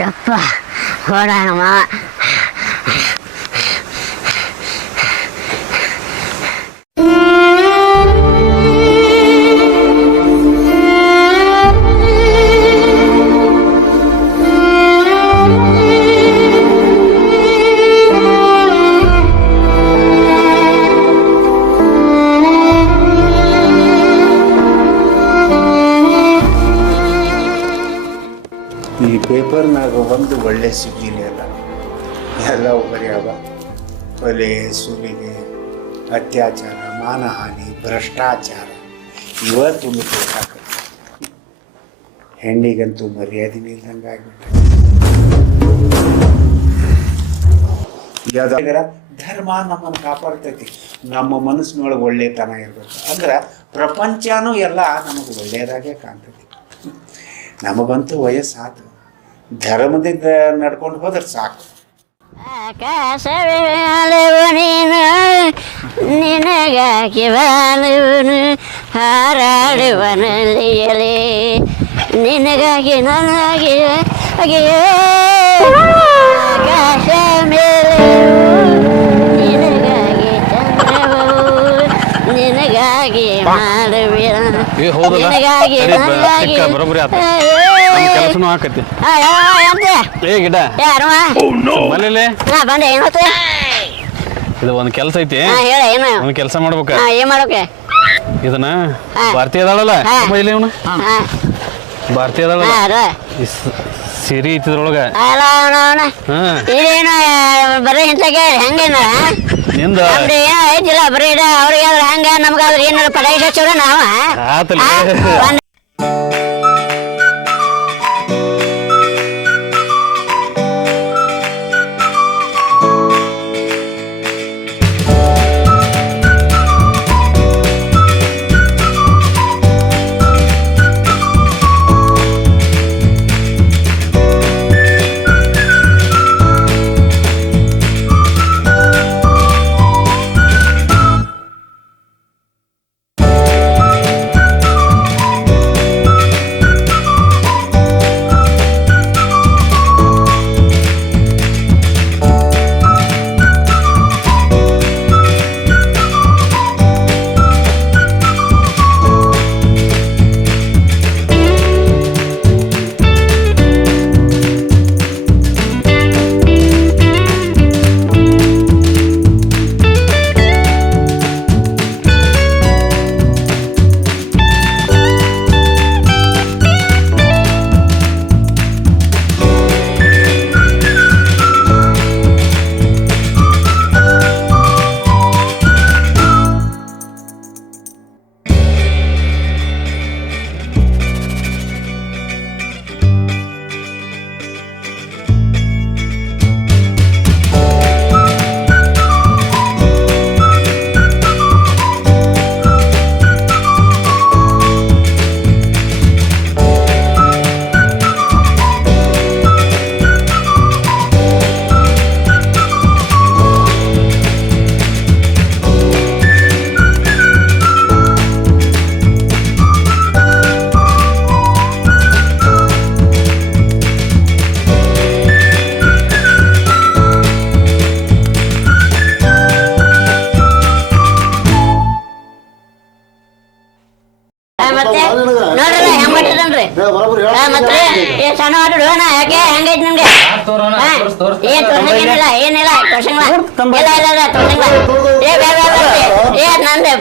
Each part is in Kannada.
ಯಪ್ಪ ಹೊಡಮ್ಮ ಈ ಪೇಪರ್ನಾಗ ಒಂದು ಒಳ್ಳೆ ಸುದ್ದಿನೇ ಅಲ್ಲ, ಎಲ್ಲವೂ ಬರೀ ಅವ ಕೊಲೆ ಸುಲಿಗೆ ಅತ್ಯಾಚಾರ ಮಾನಹಾನಿ ಭ್ರಷ್ಟಾಚಾರ ಇವತ್ತು ಬೇಕಾಗ ಹೆಣ್ಣಿಗಂತೂ ಮರ್ಯಾದೆನೇ ಇಲ್ದಂಗೆ ಆಗ್ಬಿಟ್ಟ. ಧರ್ಮ ನಮ್ಮನ್ನು ಕಾಪಾಡ್ತೈತಿ, ನಮ್ಮ ಮನಸ್ಸಿನೊಳಗೆ ಒಳ್ಳೆತನ ಇರ್ಬೇಕು ಅಂದ್ರೆ ಪ್ರಪಂಚನೂ ಎಲ್ಲ ನಮಗೆ ಒಳ್ಳೆಯದಾಗೆ ಕಾಣ್ತೈತಿ. ನಮಗಂತೂ ವಯಸ್ಸಾತು, ಧರ್ಮದಿಂದ ನಡ್ಕೊಂಡು ಹೋದ್ರೆ ಸಾಕು. ನಿನಗಾಗಿ ಬಾಳುವನು ಹಾರಾಡುವನಲ್ಲಿಯಲೇ ನಿನಗಾಗಿ ನನಗಾಗಿ ಆಕಾಶ ಮೇಲೆ ನಿನಗಾಗಿ ಚಂದ್ರವು ನಿನಗಾಗಿ ಮಾಡುವೆ ನಿನಗಾಗಿ ನನಗಾಗಿ ಕೆಲಸನೂ ಹಾಕತಿ ಏ ಗಿಡ ಮನೇಲಿ ಇದು ಒಂದು ಕೆಲಸ ಐತಿ, ಒಂದು ಕೆಲಸ ಮಾಡ್ಬೇಕ. ಇದನ್ನ ಭಾರತೀಯ ಅದಾಳಲ್ಲ ಇವನು ಭಾರತೀಯ ಅದಾಳ ಸಿರಿ ಐತಿದ್ರೊಳಗ ಬರೀ ಇಂತಾಗೆ ಹೆಂಗೇನ ನಿಂದ ಐತಿಲ್ಲ ಬರೀ ಅವ್ರಿಗೆ ಹಂಗ ನಮ್ಗಾದ್ರೆ ಏನಾರ ಪಟಾಕಿ ಹಚ್ಚೋರ ನಾವ ಮತ್ತೆ ಸಣ್ಣ ಆಟೋಣ ಯಾಕೆ ಹೆಂಗೈತಿ ನಿಮ್ಗೆ ಏನ್ ತೋರ್ಸಂಗಿಲ್ಲ ಏನಿಲ್ಲ ತೋರ್ಸಂಗಿಲ್ಲ ಇಲ್ಲ ತೋರ್ಸಂಗಿಲ್ಲ ಏ ನಂದೆ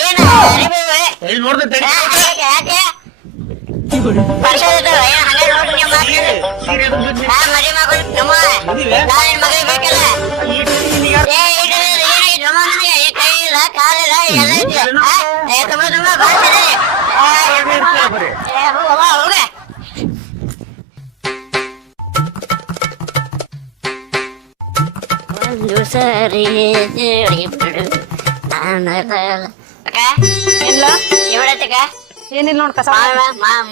ಏನ ಇಲ್ಲಿ ನೋಡ್ದೆ ತಡಿ. ಯಾಕೆ ವರ್ಷ ಇದ್ದಾವೆ, ಏನ್ ಹಂಗೆ ನೋಡ್ರಿ ನೀವು ಮಾತಾಡಿ. ಮದುವೆ ಮಾಡ್ಕೊಂಡು ನಮ್ಮ ನಾಳೆ ಮದುವೆ ಬೇಕಲ್ಲ. ಏ ಏನಾಗಿತ್ತು ನಮ್ಮ ನನಗೆ ಈ ಕೈ ಇಲ್ಲ ಕಾಲಿಲ್ಲ ಎಲ್ಲ ಐತಿ. ತುಂಬ ಬರ್ತೀನಿ. ಹೋಗ ಒಂದು ಸರಿ ಬಿಡು ಇಲ್ಲ ಇವಳತ್ತಕ ಏನಿಲ್ಲ ನೋಡ್ ಕಸ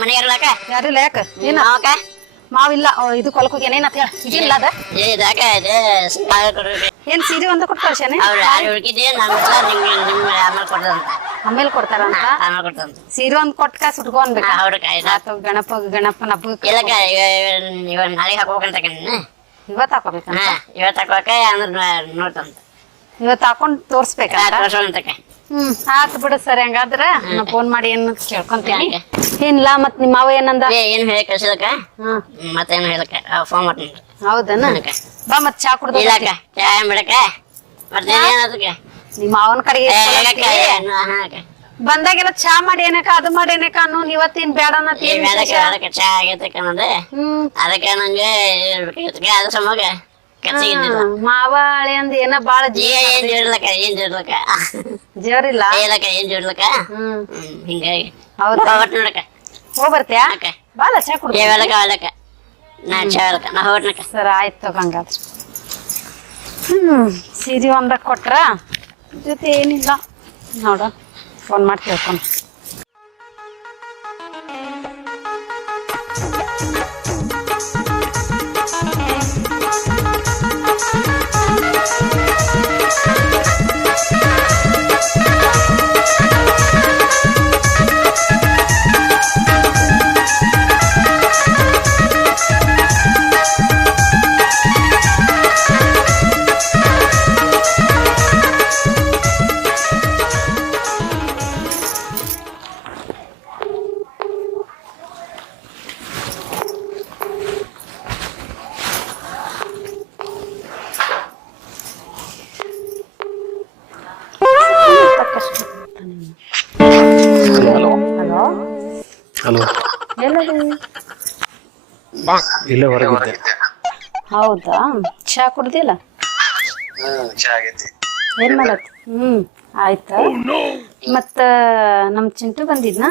ಮನೆಗಿರ್ಲಕ ಯಾರಿಲ್ಲ ಯಾಕ ಏನ ಮಾವಕ ಮಾವಿಲ್ಲ ಇದು ಕೊಲಕ್ ಹೋಗ್ಯಾನ ಏನಂತ ಹೇಳ ಇದಿಲ್ಲ ಅದ ಇದಾಕ ಏನ್ ಸೀರೆ ಒಂದ ಕೊಟ್ಟು ಕಳ್ಸ್ಯಾನೆ ಅವ್ರು ಯಾರು ಹುಡುಕಿದ್ದೆ ನಾನು ನಿಮ್ಮ ಆಮೇಲೆ ಕೊಡ್ದಂತ ಆಮೇಲೆ ಕೊಡ್ತಾರಂತ ಆಮೇಲೆ ಕೊಡ್ತಂತ ಸೀರೆ ಒಂದ್ ಕೊಟ್ಟು ಕಾಸು ಉಟ್ಕೊ ಅನ್ಬೇಕ ಅವ್ರ ಕಾಯ್ದ ಗಣಪನ ಹಬ್ಬಕ್ಕೆ ಇಲ್ಲಕ ಇವಾಗ ನಾಳೆಗೆ ಹಾಕೋಬೇಕಂತ ಕಣ್ಣ ಇವತ್ ಹಾಕೋಬೇಕ ಇವತ್ತು ಹಾಕೋಕ ಅಂದ್ರೆ ನೋಡ್ತಂತ ಇವತ್ ಹಾಕೊಂಡ್ ತೋರ್ಸ್ಬೇಕಂತ ತೋರ್ಸೋಂತಕ ಆತ್ ಬಿಡು ಸರಿ ಹಂಗಾದ್ರ ನಾ ಫೋನ್ ಮಾಡಿ ಏನ್ ಕೇಳ್ಕೊಂತೀನಿ ಏನಿಲ್ಲ ಮತ್ ನಿಮ್ಮ ಮಾವ ಏನಂದ ಏನು ಹೇಳಿ ಕಳ್ಸಿದಕ್ಕ ಮತ್ತೇನು ಹೇಳಕ್ಕ ಫೋನ್ ಮಾಡ್ತೀನಿ ಹೌದನ ಬಾ ಮತ್ ಚಾ ಕುಡ್ದು ಇಲ್ಲಕ್ಕ ಚಾ ಬಿಡಕ ಮತ್ತೆ ಏನದಕ್ಕೆ ನಿಮ್ಮ ಮಾವನ ಕಡೆಗೆ ಬಂದಾಗೆಲ್ಲ ಚಾ ಮಾಡಿ ಏನಕ ಅದು ಮಾಡಿ ಏನಕ ಅನ್ನೋ ಇವತ್ತೇನ್ ಬೇಡ ಅದಕ್ಕೆ ಚಾ ಆಗೈತೆ ಕಣದೆ ಅದಕ್ಕೆ ನಂಗೆ ಅದ್ರ ಸಮಾಗ ಕೆಲಸ ಇದ್ದಿಲ್ಲ ಮಾವ ಹಳೆ ಅಂದ್ ಏನ ಬಾಳ ಏನ್ ಜೋಡ್ಲಕ್ಕ ಜೋರಿಲ್ಲ ಹೇಳಕ್ಕ ಏನ್ ಜೋಡ್ಲಕ್ಕ ಹಿಂಗಾಗಿ ಹೌದಾ ಹೊಟ್ಟು ನೋಡಕ್ಕ ಹೋಗ್ ಬರ್ತೀಯಾ ಅಕ್ಕ ಬಾಳ ಚಾ ಕುಡ್ದು ಏವಲಕ್ಕ ಅವಲಕ್ಕ ನಾ ಚಾ ಅವಲಕ್ಕ ನಾ ಹೊಟ್ನಕ್ಕ ಸರಿ ಆಯ್ತು ಹಂಗಾದ್ರೆ ಸೀರೆ ಒಂದ ಕೊಟ್ರ ಜೊತೆ ಏನಿಲ್ಲ ನೋಡ ಫೋನ್ ಮಾಡಿ ಕೇಳ್ಕೊಂಡು ಹಲೋ ಹಲೋ ಹಲೋ ಎಲ್ಲದು ಇಲ್ಲೇ ಹೊರಗಿದ್ದೆ. ಹೌದಾ ಚಾ ಕುಡ್ದಿಲ್ಲ ಚಾ ಆಗೈತಿ. ಏನ್ ಮಾಡತ್ ಆಯ್ತಾ ಮತ್ತ ನಮ್ ಚಿಂಟು ಬಂದಿದ್ನಾ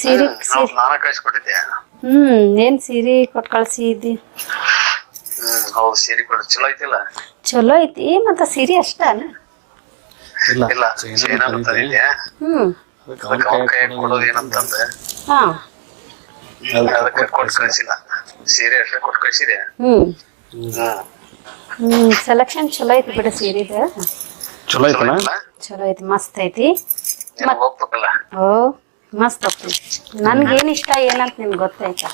ಸೀರೆ ನಾನ ಕಳ್ಸಿಕೊಟ್ಟಿದ್ದೆ. ಏನ್ ಸೀರೆ ಕೊಟ್ ಕಳ್ಸಿದ್ದಿ ಹೌದು ಸೀರೆ ಕೊಡ ಚಲೋ ಐತಿಲ್ಲ. ಚಲೋ ಐತಿ ಮತ್ತ ಸೀರೆ ಅಷ್ಟನ ಇಲ್ಲ ಇಲ್ಲ ಚೈನಾ ತಂದಿದ್ದೆ. ಅದಕ್ಕೆ ಅವ್ನ ಕೈಯಾಗ ಕೊಡೋದು ಏನಂತಂದ ಹಾ ಅದಕ್ಕೆ ಕೊಟ್ಟು ಕಳ್ಸಿಲ್ಲ. ಸೀರೆ ಅಷ್ಟೇ ಕೊಟ್ಟು ಕಳ್ಸಿದೆ. ಸೆಲೆಕ್ಷನ್ ಚಲೋ ಐತಿ ಬಿಡ ಸೀರೆದ ಚಲೋ ಐತಲ್ಲ. ಚಲೋ ಐತಿ ಮಸ್ತ್ ಐತಿ ಹೋಗ್ಬೇಕಲ್ಲ. ಓ ಮಸ್ತ್ ಐತಿ ನನ್ಗೇನ್ ಇಷ್ಟ ಏನಂತ ನಿನ್ಗೆ ಗೊತ್ತಾಯ್ತಾ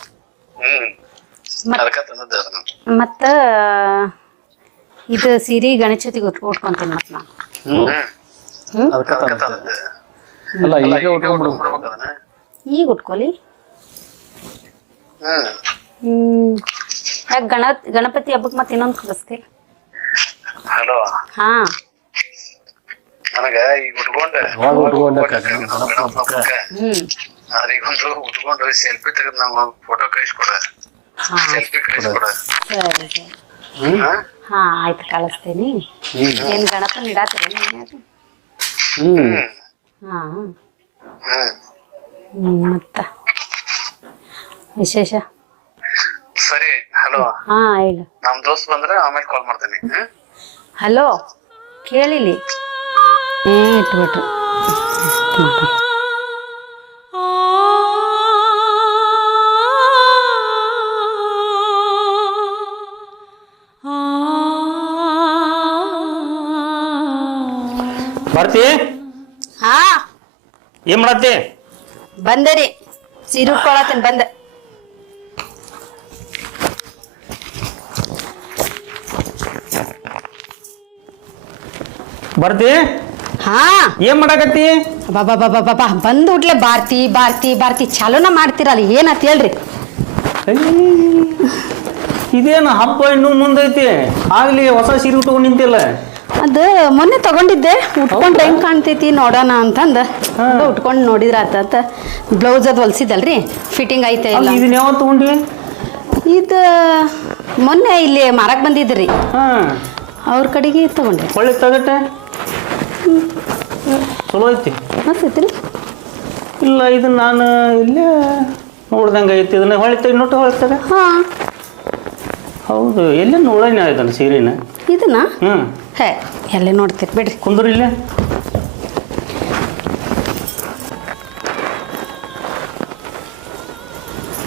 ಅದಕ್ಕ ತಂದದ್ದು ಅದನ್ನ. ಮತ್ತ ಇದು ಸೀರೆ ಗಣೇಶತಿಗೆ ಉಟ್ಕೊಂತೀನಿ ಮತ್ ನಾನು ಅದಕ್ಕೆ ಅದಕ್ಕ ತಂದದ್ದು. ಅಲ್ಲ ಈಗ ಉಟ್ಕೊಂಡ್ಬಿಡು. ಬಿಡ್ಬೇಕು ಅದನ್ನ. ಈಗ ಉಟ್ಕೊಲಿ ಯಾಕೆ ಗಣಪತಿ ಹಬ್ಬಕ್ಕೆ ಮತ್ತೆ ಇನ್ನೊಂದು ಕಳಿಸ್ತೆ ಹಲೋ ಹಾ ನನಗ ಈಗ ಉಟ್ಕೊಂಡ ಅದೀಗೊಂದು ಉಟ್ಕೊಂಡು ಸೆಲ್ಫಿ ತೆಗೆದು ನಾವು ಫೋಟೋ ಕಳಿಸ್ಕೊಡ. ಸೆಲ್ಫಿ ಕಳಿಸ್ಕೊಡ. ಸರಿ ಸರಿ ಹಾ ಆಯ್ತು ಕಳಿಸ್ತೀನಿ ಏನ್ ಗಣಪನ ಇಡಾತೀರ ಹಾ ಮತ್ತ ವಿಶೇಷ ಸರಿ ಹಲೋ ಹಾ ಹೇಳು ನಮ್ ದೋಸ್ತ್ ಬಂದ್ರೆ ಆಮೇಲೆ ಕಾಲ್ ಮಾಡ್ತೇನೆ. ಹಲೋ ಕೇಳಿಲಿ ಇಟ್ಬಿಟ್ರು ಬರ್ತಿ ಹಾ ಏನ್ ಮಾಡತ್ತಿ? ಬಂದೆ ರೀ ಸೀರೆ ಉಟ್ಕೊಳತ್ತೀನಿ ಬಂದೆ ಬರ್ತಿ ಹಾ ಏನ್ ಮಾಡಾಕತ್ತಿ? ಬಾಬಾ ಬಾಬಾ ಬಾಬಾ ಬಂದು ಉಟ್ಲೆ ಬಾರ್ತಿ ಬಾರ್ತಿ ಬಾರ್ತಿ ಚಾಲೂನ ಮಾಡ್ತಿರಲ್ಲ ಏನಂತ ಹೇಳ್ರಿ ಇದೇನು ಹಬ್ಬ ಇನ್ನೂ ಮುಂದೈತಿ ಆಗ್ಲಿ ಹೊಸ ಸೀರೆ ಉಟ್ಕೊಂಡು ನಿಂತಿಲ್ಲ. ಅದು ಮೊನ್ನೆ ತಗೊಂಡಿದ್ದೆ ಉಟ್ಕೊಂಡ್ರೆ ಹೆಂಗ್ ಕಾಣ್ತೈತಿ ನೋಡೋಣ ಅಂತಂದ ಉಟ್ಕೊಂಡು ನೋಡಿದ್ರ ಆತ ಬ್ಲೌಸ್ ಅದು ಹೊಲ್ಸಿದಲ್ರಿ ಫಿಟ್ಟಿಂಗ್ ಐತೆ ಇಲ್ಲ ಇದನ್ನ ಯಾವಾಗ ತಗೊಂಡಿ? ಇದು ಮೊನ್ನೆ ಇಲ್ಲಿ ಮಾರಕ್ ಬಂದಿದ್ರಿ ಹಾಂ, ಅವ್ರ ಕಡೆಗೆ ತಗೊಂಡೆ. ಒಳ್ಳೆ ತಗಟ್ಟೆ ಚಲೋ ಐತಿ. ಮಸ್ತೈತಿ ಇಲ್ಲ ಇದನ್ನ ನಾನು ಇಲ್ಲೇ ನೋಡ್ದಂಗೆ ಐತಿ. ಇದನ್ನ ಹೊಳೆ ತೆಗಿ ನೋಟ ಹೊಳೆ ತಗ. ಹಾಂ ಹೌದು, ಎಲ್ಲೇ ನೋಡೋಣ ಇದನ್ನ ಸೀರೆನ. ಇದನ್ನ ಹ್ಞೂ ಹೇ ಎಲ್ಲೇ ನೋಡ್ತೀರಿ ಬಿಡ್ರಿ. ಕುಂದ್ರಿ ಇಲ್ಲೇ.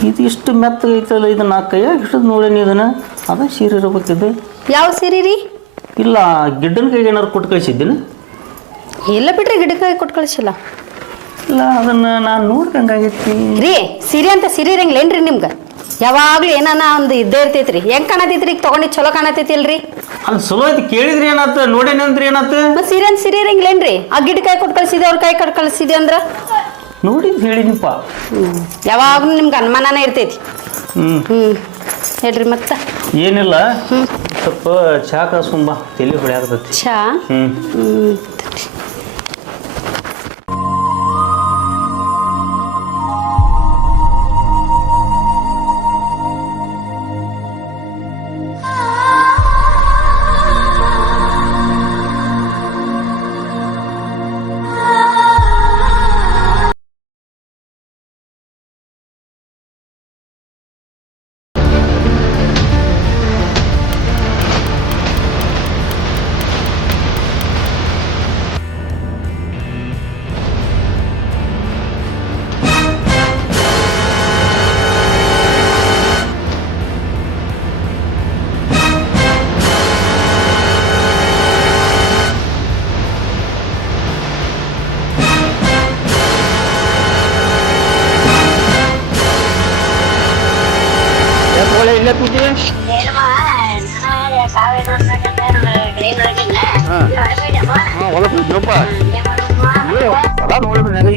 ಇದು ಇಷ್ಟು ಮೆತ್ತಗೈತಲ್ಲ, ಇದನ್ನ ಕೈಯಾಗ ಹಿಡಿದು ನೋಡೇನಿ ಇದನ್ನ. ಅದ ಸೀರೆ ಇರ್ಬೇಕಿದ್ದು. ಯಾವ ಸೀರೆ ರೀ? ಇಲ್ಲ ಗಿಡ್ಡನ ಕೈಗೆ ಏನಾರು ಕೊಟ್ಟು ಕಳಿಸಿದ್ದೀನಿ. ಇಲ್ಲ ಬಿಡ್ರಿ, ಗಿಡಕ್ಕೆ ಕೊಟ್ಟು ಕಳಿಸಿಲ್ಲ. ಇಲ್ಲ ಅದನ್ನ ನಾನು ನೋಡ್ದಂಗಾಗೈತಿ ರೀ. ಸೀರೆ ಅಂತ ಸೀರೆ ಇರಂಗಿಲ್ಲೇನ್ರಿ ನಿಮ್ಗೆ? ಯಾವಾಗ್ಲೂ ಏನಾನ ಒಂದು ಇದ್ದೇ ಇರ್ತೈತ್ರಿ. ಹೆಂಗ್ ಕಾಣತೈತ್ರಿ? ಈಗ ತಗೊಂಡಿ ಚಲೋ ಕಾಣತೈತಿ ಅಲ್ರಿ? ಅದು ಚಲೋ ಐತಿ. ಕೇಳಿದ್ರಿ ಏನಾತ, ನೋಡೇನಿ ಅಂದ್ರಿ ಏನಾತ? ಮತ್ತೆ ಸೀರೆ ಅಂತ ಸೀರೆ ಇರಂಗಿಲ್ಲೇನ್ರಿ? ಆ ಗಿಡ ಕೈ ಕೊಟ್ಟು ಕಳ್ಸಿದೆ, ಅವ್ರ ಕೈ ಕೊಟ್ಟು ಕಳ್ಸಿದೆ ಅಂದ್ರ ನೋಡಿದ್ ಹೇಳಿನಿಪ್ಪ. ಯಾವಾಗ್ಲೂ ನಿಮ್ಗೆ ಅನುಮಾನನೇ ಇರ್ತೈತಿ. ಹ್ಞೂ ಹೇಳ್ರಿ ಮತ್ತೆ. ಏನಿಲ್ಲ, ಸ್ವಲ್ಪ ಚಾ ಕಾಸ್ಕೊಂಬ, ತಲೆ ಹೊಡ್ಯಾಕತೈತಿ. ಚಾ? ಹ್ಞೂ ಇಲ್ಲೇ ಕೂತಿ.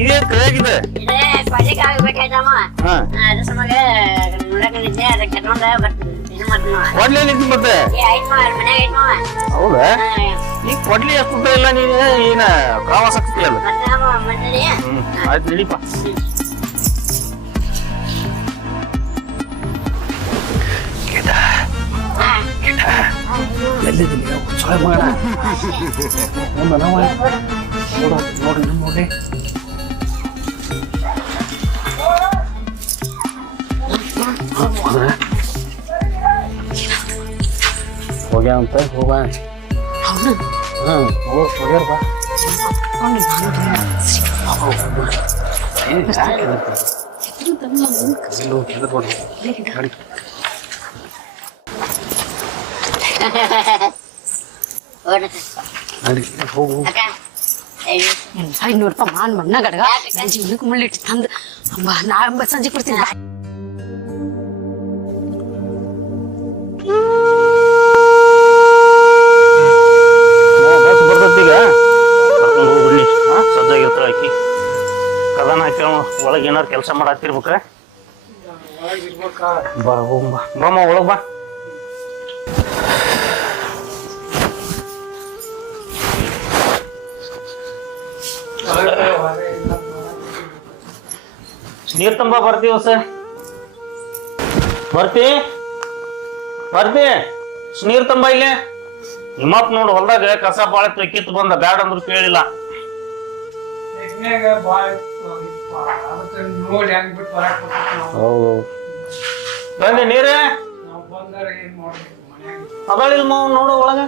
ಇದೇ ಕೈಯಾಗಿದೆ. ಕೊಡ್ಲಿ ನಿಂತು ಮತ್ತೆ. ಹೌದಾ? ಈಗ ಕೊಡ್ಲಿ ಎಷ್ಟು ಇಲ್ಲ ನೀನು ಏನ ಕಾವಾಸ ಆಗ್ತಿಯಲ್ಲ. ಆಯ್ತು ನಡೀಪ. ಎಲ್ಲಿದ್ದೀನಿ ಸೊಳ್ಳೆ ಮಗನ? ನೋಡ್ರಿ ನೋಡ್ರಿ. ಹೋಗ್ಯಾ ಅಂತ ಹೋಗ. ಹೋಗ್ಯಾರ ಬಾ. ಹೋಗು. 500 ರೂಪಾಯಿ ಮಾನ್ ಮಣ್ಣ ಗಡಗ ಸಂಜೆ ಉಳಿಕ್ ಮುಳ್ಳಿಟ್ಟು ತಂದು ನಾಳೆ ಸಂಜೆ ಕೊಡ್ತೀನಿ. ಬಸ್ ಬರ್ತೈತಿ ಈಗ. ಕರ್ಕೊಂಡು ಹೋಗ್ಬಿಡ್ಲಿ. ಸಜ್ಜಾಗಿರ್ತಾಳ ಆಕಿ. ಕದನ ಹಾಕಿ ಒಳಗೆ ಏನಾರು ಕೆಲಸ ಮಾಡತ್ತಿರ್ಬೇಕ. ಬಾ ಹೋಗ್ಬಾ. ಬಾಮ್ಮ ಒಳಗೆ ಬಾ. ನೀರ್ ತುಂಬ ಬರ್ತೀವ ಸರ್. ಬರ್ತಿ ನೀರ್ ತುಂಬ ಇಲ್ಲಿ. ನಿಮ್ಮಪ್ಪ ನೋಡು ಹೊಲ್ದಾಗ ಕಸ ಬಾಳ ಕಿತ್ತು ಬಂದ, ಬ್ಯಾಡ ಅಂದ್ರು ಕೇಳಿಲ್ಲ. ಹೌದು ಬಂದೆ ನೀರ ಅದಾಳಿಲ್ ಮಾವ್ ನೋಡು ಒಳಗ.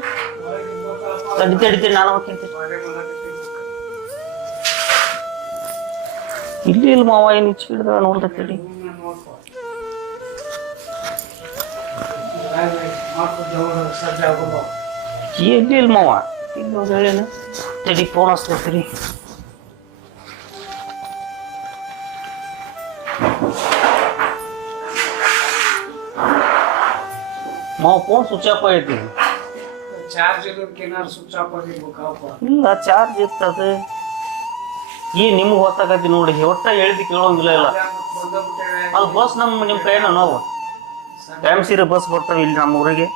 ತಡಿತೀನಿ ನಾನು ಹೋಗ್ತೀನಿ. ಇಲ್ಲಿ ಇಲ್ಲ ಮಾವ, ಏನು ಹಿಡಿದ ನೋಡ್ತೇಳಿ. ಎಲ್ಲಿ ಇಲ್ಲ ಮಾವ, ಇಲ್ಲಿ ಹೇಳೇನು. ತಡಿ ಫೋನ್ ಹಚ್ಕೊತೀರಿ. ಮಾವ ಫೋನ್ ಸ್ವಿಚ್ ಆಫ್ ಆಗೈತಿ. ಇಲ್ಲ ಚಾರ್ಜ್ ಇರ್ತದ. ಈ ನಿಮ್ಗೆ ಹೊತ್ತಾಗತಿ ನೋಡಿ, ಒಟ್ಟ ಹೇಳಿದ್ ಕೇಳೋಂಗಿಲ್ಲ. ಇಲ್ಲ ಅದು ಬಸ್ ನಿಮ್ ಕೈನ ನಾವು ಟೈಮ್ ಸೀರೆ ಬಸ್ ಬರ್ತಾವ ಇಲ್ಲಿ ನಮ್ಮ ಊರಿಗೆ.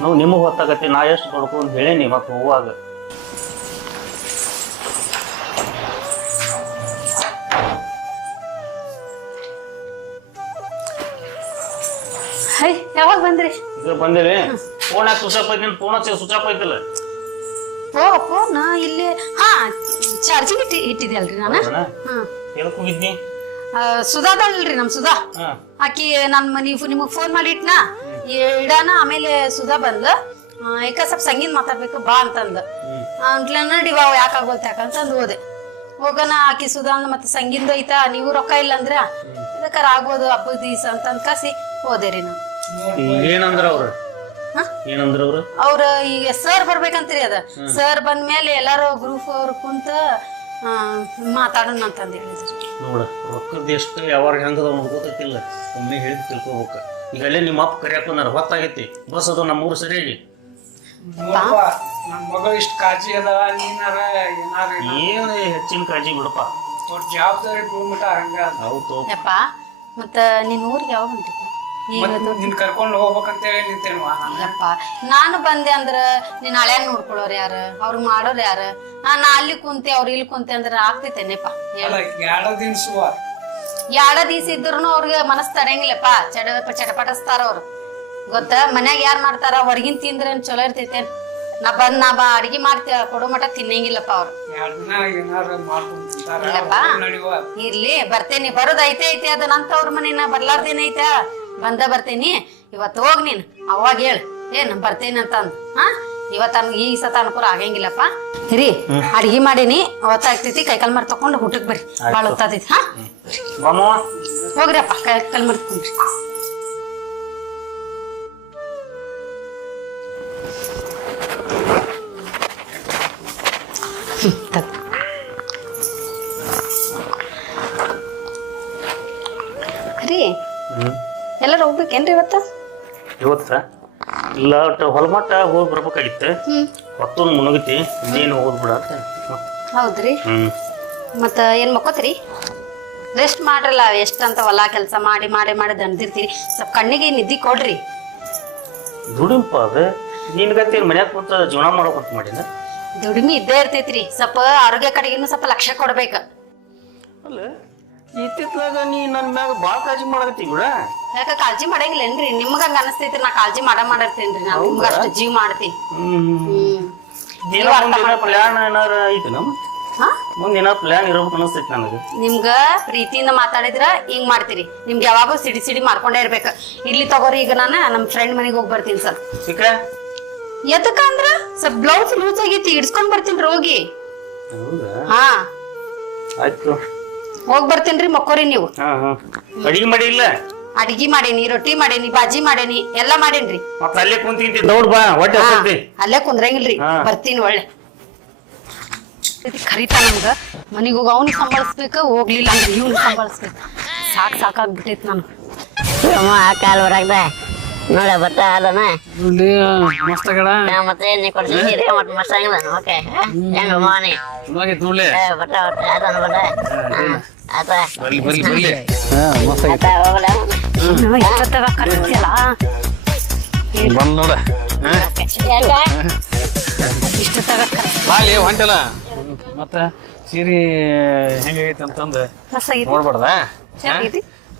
ನಾವು ನಿಮಗೆ ಹೊತ್ತಾಗತ್ತಿ ನಾ ಎಷ್ಟು ಬಡ್ಕೊಂಡು ಹೇಳೇನಿ ಮತ್ತೆ ಹೋಗುವಾಗ ಹೈ ಯಾವಾಗ ಬಂದ್ರಿ? ಈಗ ಬಂದೇವಿ. ಫೋನ್ ಯಾಕೆ ಸ್ವಿಚ್ ಆಫ್ ಐತಿ? ಫೋನ್ ಹಚ್ಚಿ ಸ್ವಿಚ್ ಆಫ್ ಐತಿಲ್ಲ. ಫೋನ್ ಇಲ್ಲೇ ಹಾ ಚಾರ್ಜಿಂಗ್ ಇಟ್ಟಿದ್ದೆ ಅಲ್ರಿ ನಾನು. ಎದಕ್ಕೆ ಹೋಗಿದ್ನಿ? ಸುಧಾದಲ್ರಿ ನಮ್ ಸುಧಾ, ಆಕಿ ನನ್ ನಿಮಗ್ ಫೋನ್ ಮಾಡಿ ಇಟ್ನ ಇಡಾನ. ಆಮೇಲೆ ಸುಧಾ ಬಂದ್ಲ, ಯಾಕ ಸ್ವಲ್ಪ ಸಂಗೀತ ಮಾತಾಡ್ಬೇಕು ಬಾ ಅಂತಂದ. ಅಂಟ್ಲ ನಡಿವಾ ಯಾಕಾಗೋತ್ ಯಾಕಂತಂದ್ ಹೋದೆ. ಹೋಗನ ಆಕಿ ಸುಧಾ ಮತ್ತೆ ಸಂಗೀತ ಐತಾ, ನೀವು ರೊಕ್ಕ ಇಲ್ಲ ಅಂದ್ರ ಇದಕ್ಕಾರ ಆಗ್ಬೋದು ಹಬ್ಬದ ದಿವಸ ಅಂತ ಕಸಿ ಹೋದೆ ರೀ ನಾನು. ಏನಂದ್ರ ಅವ್ರು? ಏನಂದ್ರ ಅವ್ರು? ಅವ್ರ ಈಗ ಸರ್ ಬರ್ಬೇಕಂತ್ರಿ. ಅದ ಸರ್ ಬಂದ್ಮೇಲೆ ಎಲ್ಲಾರು ಗ್ರೂಪ್ ಅವ್ರ ಕುಂತ ಮಾತಾಡೋಣ ಅಂತಂದ್ ಹೇಳಿದ್ರಿ. ನೋಡ ರೊಕ್ಕದ ಎಷ್ಟು ಯಾವಾಗ ಹೆಂಗದ ಗೊತ್ತಿಲ್ಲ, ಒಮ್ಮೆ ಹೇಳಿದ್ ತಿಳ್ಕೊಬೇಕ. ಈಗ ಅಲ್ಲೇ ನಿಮ್ಮ ಅಪ್ಪ ಕರಿಯಾಕ ಬಂದಾರ, ಹೊತ್ತಾಗೈತಿ ಬಸ್ ಅದು ನಮ್ಮೂರು ಸರಿಯಾಗಿ. ನನ್ ಮಗ ಇಷ್ಟ ಕಾಳಜಿ ಅದ, ನೀನಾರ ಏನಾರ ಏನು ಹೆಚ್ಚಿನ ಕಾಳಜಿ ಬಿಡಪ್ಪ, ದೊಡ್ಡ ಜವಾಬ್ದಾರಿ ಬಿಡ್ಬಿಟ್ಟ ಹಂಗ. ಯಪ್ಪ ಮತ್ತ ನಿನ್ ಊರಿಗೆ ಯಾವಾಗ ಹೊಂಟಿಪ್ಪ? ನಿನ್ ಕರ್ಕೊಂಡು ಹೋಗ್ಬೇಕಂತೇಳಿ ನಿಂತೇನ್ವಾ ನಾನು. ಯಪ್ಪ ನಾನು ಬಂದೆ ಅಂದ್ರ ನೀನ್ ಹಳ್ಯಾಗ ನೋಡ್ಕೊಳ್ಳೋರ್ ಯಾರ, ಅವ್ರು ಮಾಡೋರ್ ಯಾರ? ನಾ ಅಲ್ಲಿ ಕುಂತೆ ಅವ್ರ ಇಲ್ಲಿ ಕುಂತೆ ಅಂದ್ರ ಆಗ್ತೈತೇನೆಪ್ಪ? ಅಲ್ಲ 2 ದಿನ ಎರಡ ದಿವಸ ಇದ್ರು ಅವ್ರಿಗೆ ಮನಸ್ ತರಂಗಿಲ್ಲಪ್ಪ, ಚಟಪಟಸ್ತಾರ ಅವ್ರು. ಗೊತ್ತ ಮನ್ಯಾಗ ಯಾರ್ ಮಾಡ್ತಾರ, ಹೊರಗಿನ ತಿಂದ್ರ ಚಲೋ ಇರ್ತೈತೆ. ನಾ ಅಡಿಗೆ ಮಾಡ್ತೀವ ಕೊಡೋ ಮಟ ತಿನ್ನಂಗಿಲ್ಲಪ್ಪ ಅವ್ರು. 2 ದಿನ ಏನಾರ ಮಾಡ್ಕೊಂಡ್ ಇಲ್ಲಪ್ಪ ಇರ್ಲಿ ಬರ್ತೇನಿ, ಬರೋದ್ ಐತೆ ಅದ ನಂತವ್ರ ಮನಿನ ಬರ್ಲಾರ್ದೇನೈತ. ಬರ್ತೇನಿ ಇವತ್ ಹೋಗ್ ನೀನ್ ಅವಾಗ ಹೇಳ ಏನ್ ಬರ್ತೇನಿ ಅಂತಂದ್. ಇವತ್ತ ಈ ಸತ ಅನುಕೂಲ ಆಗಂಗಿಲ್ಲಪ್ಪ. ರೀ ಅಡ್ಗಿ ಮಾಡೀನಿ, ಹೊತ್ತಾಗ್ತೈತಿ. ಕೈಕಾಲ್ ಮಾರ್ ತಕೊಂಡ್ ಊಟಕ್ ಬರ್ರಿ, ಬಾಳ ಹೊತ್ತಾತೈತಿ. ಹೋಗ್ರಪ್ಪ ಕೈಕಾಲ್ ಮಾರ್ ತಕೊಂಡ್ರಿ. ರೀ ಎಲ್ಲಾರು ಹೋಗ್ಬೇಕೇನ್ರಿ ಇವತ್ತ? ಇಲ್ಲ ಹೊಲಮಟ್ಟ ಹೋಗಿ ಬರ್ಬೇಕಾಗಿತ್ತು. ಹೊತ್ತೊಂದು ಮುನಗತಿ, ಇನ್ನೇನು ಹೋದ್ ಬಿಡ ಅಂತ. ಹೌದ್ರಿ. ಮತ್ತ ಏನ್ ಮಕ್ಕೋತ್ರಿ? ರೆಸ್ಟ್ ಮಾಡ್ರಲ್ಲ, ಎಷ್ಟಂತ ಹೊಲ ಕೆಲಸ ಮಾಡಿ ಮಾಡಿ ಮಾಡಿ ದಂಡಿರ್ತೀರಿ. ಸ್ವಲ್ಪ ಕಣ್ಣಿಗೆ ನಿದ್ದಿ ಕೊಡ್ರಿ. ದುಡಿಂಪ ಅದ ನಿನ್ಗತಿ ಮನ್ಯಾಗ ಕೂತ ಜೀವನ ಮಾಡೋಕಂತ ಮಾಡಿನ. ದುಡಿಮೆ ಇದ್ದೇ ಇರ್ತೈತ್ರಿ, ಸ್ವಲ್ಪ ಆರೋಗ್ಯ ಕಡೆಗಿನ್ನು ಸ್ವಲ್ಪ ಲಕ್ಷ್ಯ ಕೊಡ್ಬೇಕ. ಅಲ್ಲ ಇತ್ತಿತ್ಲಾಗ ನೀ ನನ್ ಮ್ಯಾಗ ಬಾಳ ಕಾಳಜಿ ಮಾಡಕತ್ತಿ ಬಿಡ. ಯಾಕ ಕಾಳಜಿ ಮಾಡಂಗಿಲ್ಲೇನ್ರಿ? ನಿಮ್ಗ ಹಂಗ ಅನಸ್ತೈತ್ರಿ ನಾ ಕಾಳಜಿ ಮಾಡಿರ್ತೇನ್ರಿ. ನಾ ನಿಮ್ಗ ಅಷ್ಟು ಜೀವ ಮಾಡ್ತೀನಿ. ಪ್ಲಾನ್ ಏನಾರ ಐತಿ ನಮ್ ಮುಂದ್ ಏನಾರ ಪ್ಲಾನ್ ಇರ್ಬೇಕು ಅನಸ್ತೈತಿ ನನಗ. ನಿಮ್ಗ ಪ್ರೀತಿಯಿಂದ ಮಾತಾಡಿದ್ರ ಹಿಂಗ್ ಮಾಡ್ತೀರಿ. ನಿಮ್ಗೆ ಯಾವಾಗೂ ಸಿಡಿ ಮಾಡ್ಕೊಂಡೇ ಇರ್ಬೇಕ. ಇಲ್ಲಿ ತಗೋರಿ, ಈಗ ನಾನು ನಮ್ ಫ್ರೆಂಡ್ ಮನೆಗೆ ಹೋಗಿ ಬರ್ತೀನಿ ಸರ್. ಎದಕ್ಕಂದ್ರ ಸ್ವಲ್ಪ ಬ್ಲೌಸ್ ಲೂಸ್ ಆಗೈತಿ, ಇಡ್ಸ್ಕೊಂಡ್ ಬರ್ತೀನಿ ಹೋಗಿ. ಹಾ ಆಯ್ತು ಹೋಗ್ ಬರ್ತೀನ್ರಿ, ಮಕ್ಕೋರಿ ನೀವು. ಅಡಿಗೆ ಮಾಡಿ ಇಲ್ಲ? ಅಡಿಗೆ ಮಾಡೇನಿ, ರೊಟ್ಟಿ ಮಾಡೇನಿ, ಬಾಜಿ ಮಾಡೇನಿ, ಎಲ್ಲಾ ಮಾಡೇನ್ರಿ. ಮತ್ತ ಅಲ್ಲೇ ಕುಂತಿ ದೌಡ್ ಬಾ, ಹೊಟ್ಟೆ ಅಲ್ಲೇ ಕುಂದ್ರಂಗಿಲ್ರಿ. ಬರ್ತೀನಿ ಒಳ್ಳೆ ಖರೀತಾ. ನಮ್ಗ ಮನಿಗ್ ಹೋಗ ಅವ್ನ ಸಂಭಾಳಿಸ್ಬೇಕು, ಹೋಗ್ಲಿಲ್ಲ ಅಂದ್ರೆ ಇವ್ನ ಸಂಭಾಳಿಸ್ಬೇಕು. ಸಾಕಾಗ್ಬಿಟ್ಟೈತಿ ನಾನು. ಕಾಲ್ ಹೊರಗ್ದ ನೋಡ ಬತ್ತ ಅಲ್ಲನ ಮಸ್ತ್ ಆಗಡ ಮತ್ತೆ ನೀ ಕೊಡ್ತೀನಿ ಮತ್ತೆ ಮಸ್ತ್ ಆಗಿಲ್ಲ. ಓಕೆ ಹೆಂಗ ಮಾನಿ ಬಟ್ಟ ಅದನ್ನ ಬಟ್ಟ ಆತ ಆತ ಹೋಗಲ್ಲ ಇಷ್ಟೊತ್ತಾಗ ಕರ್ತಿಯಲ್ಲ ಇಷ್ಟೊತ್ತಾಗ ಹೊಂಟಲ್ಲ. ಮತ್ತ ಸೀರೆ ಹೆಂಗೈತಿ ಅಂತಂದ ನೋಡ್ಬಾರ್ದ?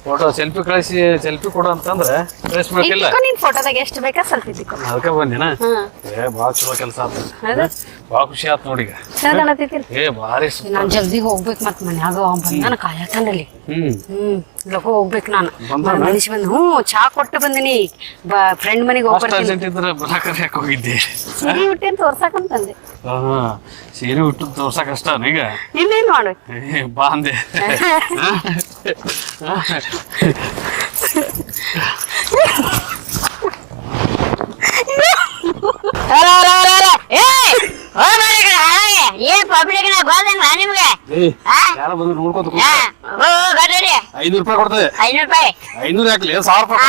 ಫೋಟೋ ಸೆಲ್ಫಿ ಕಳಿಸಿ ಸೆಲ್ಫಿ ಕೊಡು ಅಂತಂದ್ರ ಕಳಿಸ್ಬೇಕಿಲ್ಲ. ನಿನ್ ಫೋಟೋದಾಗ ಎಷ್ಟು ಬೇಕಾ ಸ್ವಲ್ಪ ಅದಕ್ಕ ಬಂದಿನ. ಬಾಳ ಚಲೋ ಕೆಲಸ ಆತ, ಬಾಳ ಖುಷಿ ಆತ್ ನೋಡಿಗ. ಭಾರಿ ನಾನ್ ಜಲ್ದಿ ಹೋಗ್ಬೇಕು. ಮತ್ ಮನ್ಯಾಗ ಬಂದಾನ ಕಾಯತಾನಲ್ಲಿ. ಲಗು ಹೋಗ್ಬೇಕು ನಾನು. ಮನುಷ್ಯ ಬಂದ್ ಚಾ ಕೊಟ್ಟು ಬಂದಿನಿ. ಫ್ರೆಂಡ್ ಮನೆಗೆ ಹೋಗಿದ್ದೆ. ಸೀರೆ ಹುಟ್ಟೇನ್ ತೋರ್ಸಾಕಂತಂದೆ. ಸೀರೆ ಹುಟ್ಟು ತೋರ್ಸಕ್ ಅಷ್ಟ ಈಗ. ಇನ್ನೇನ್ ಮಾಡ್ಬೇಕು? ಬಾ ಅಂದೆ. ಏನ್ ಪಬ್ಲಿಕ್ ಗೊತ್ತಂಗ ನಿಮ್ಗೆ? ನೋಡ್ಕೊತ 500 ರೂಪಾಯಿ ಕೊಡ್ತದೆ. 500 ರೂಪಾಯಿ 500 ಹಾಕ್ಲಿ 1000 ರೂಪಾಯಿ.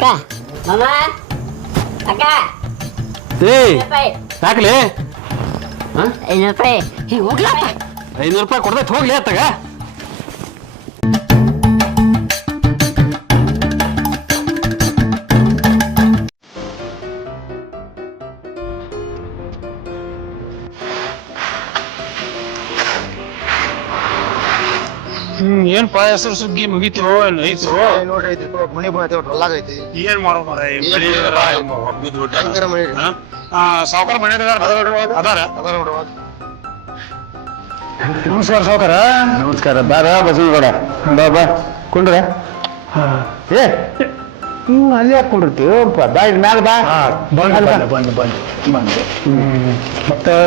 ಅಕ್ಕ ಮಾಮ ಅಕ್ಕ ಏಯ್ ರೂಪಾಯಿ ಯಾಕಲೇ 500 ರೂಪಾಯಿ ಹಿಂಗೆ ಹೋಗ್ಲಾ ₹500 ಕೊಡ್ದೈತೆ ಹೋಗ್ಲಿ ಅತ್ತಾಗ ಏನ್ ಹೆಸರು ಸುಗ್ಗಿ ಮುಗಿತು ಐತು ನೋಡ್ರಿ ಐತಿ ಮನಿ ಬಂದೈತಿ ಒಟ್ಟು ಹೊಲಾಗೈತಿ ಏನ್ ಮಾಡೋ ಸಾವುಕಾರ ಮನೆ ಅದಾರ ನಮಸ್ಕಾರ ಸಾವುಕಾರ ನಮಸ್ಕಾರ ಬಾರ ಬಸವನಗೌಡ ಬಾ ಕುಂಡ್ರ ಏ ಅಲ್ಲಿ ಯಾಕೆ ಕುಂಡಿರ್ತೀವಿ ಬಾಯಿ ಮ್ಯಾಲ ಬಾ ಬಂದು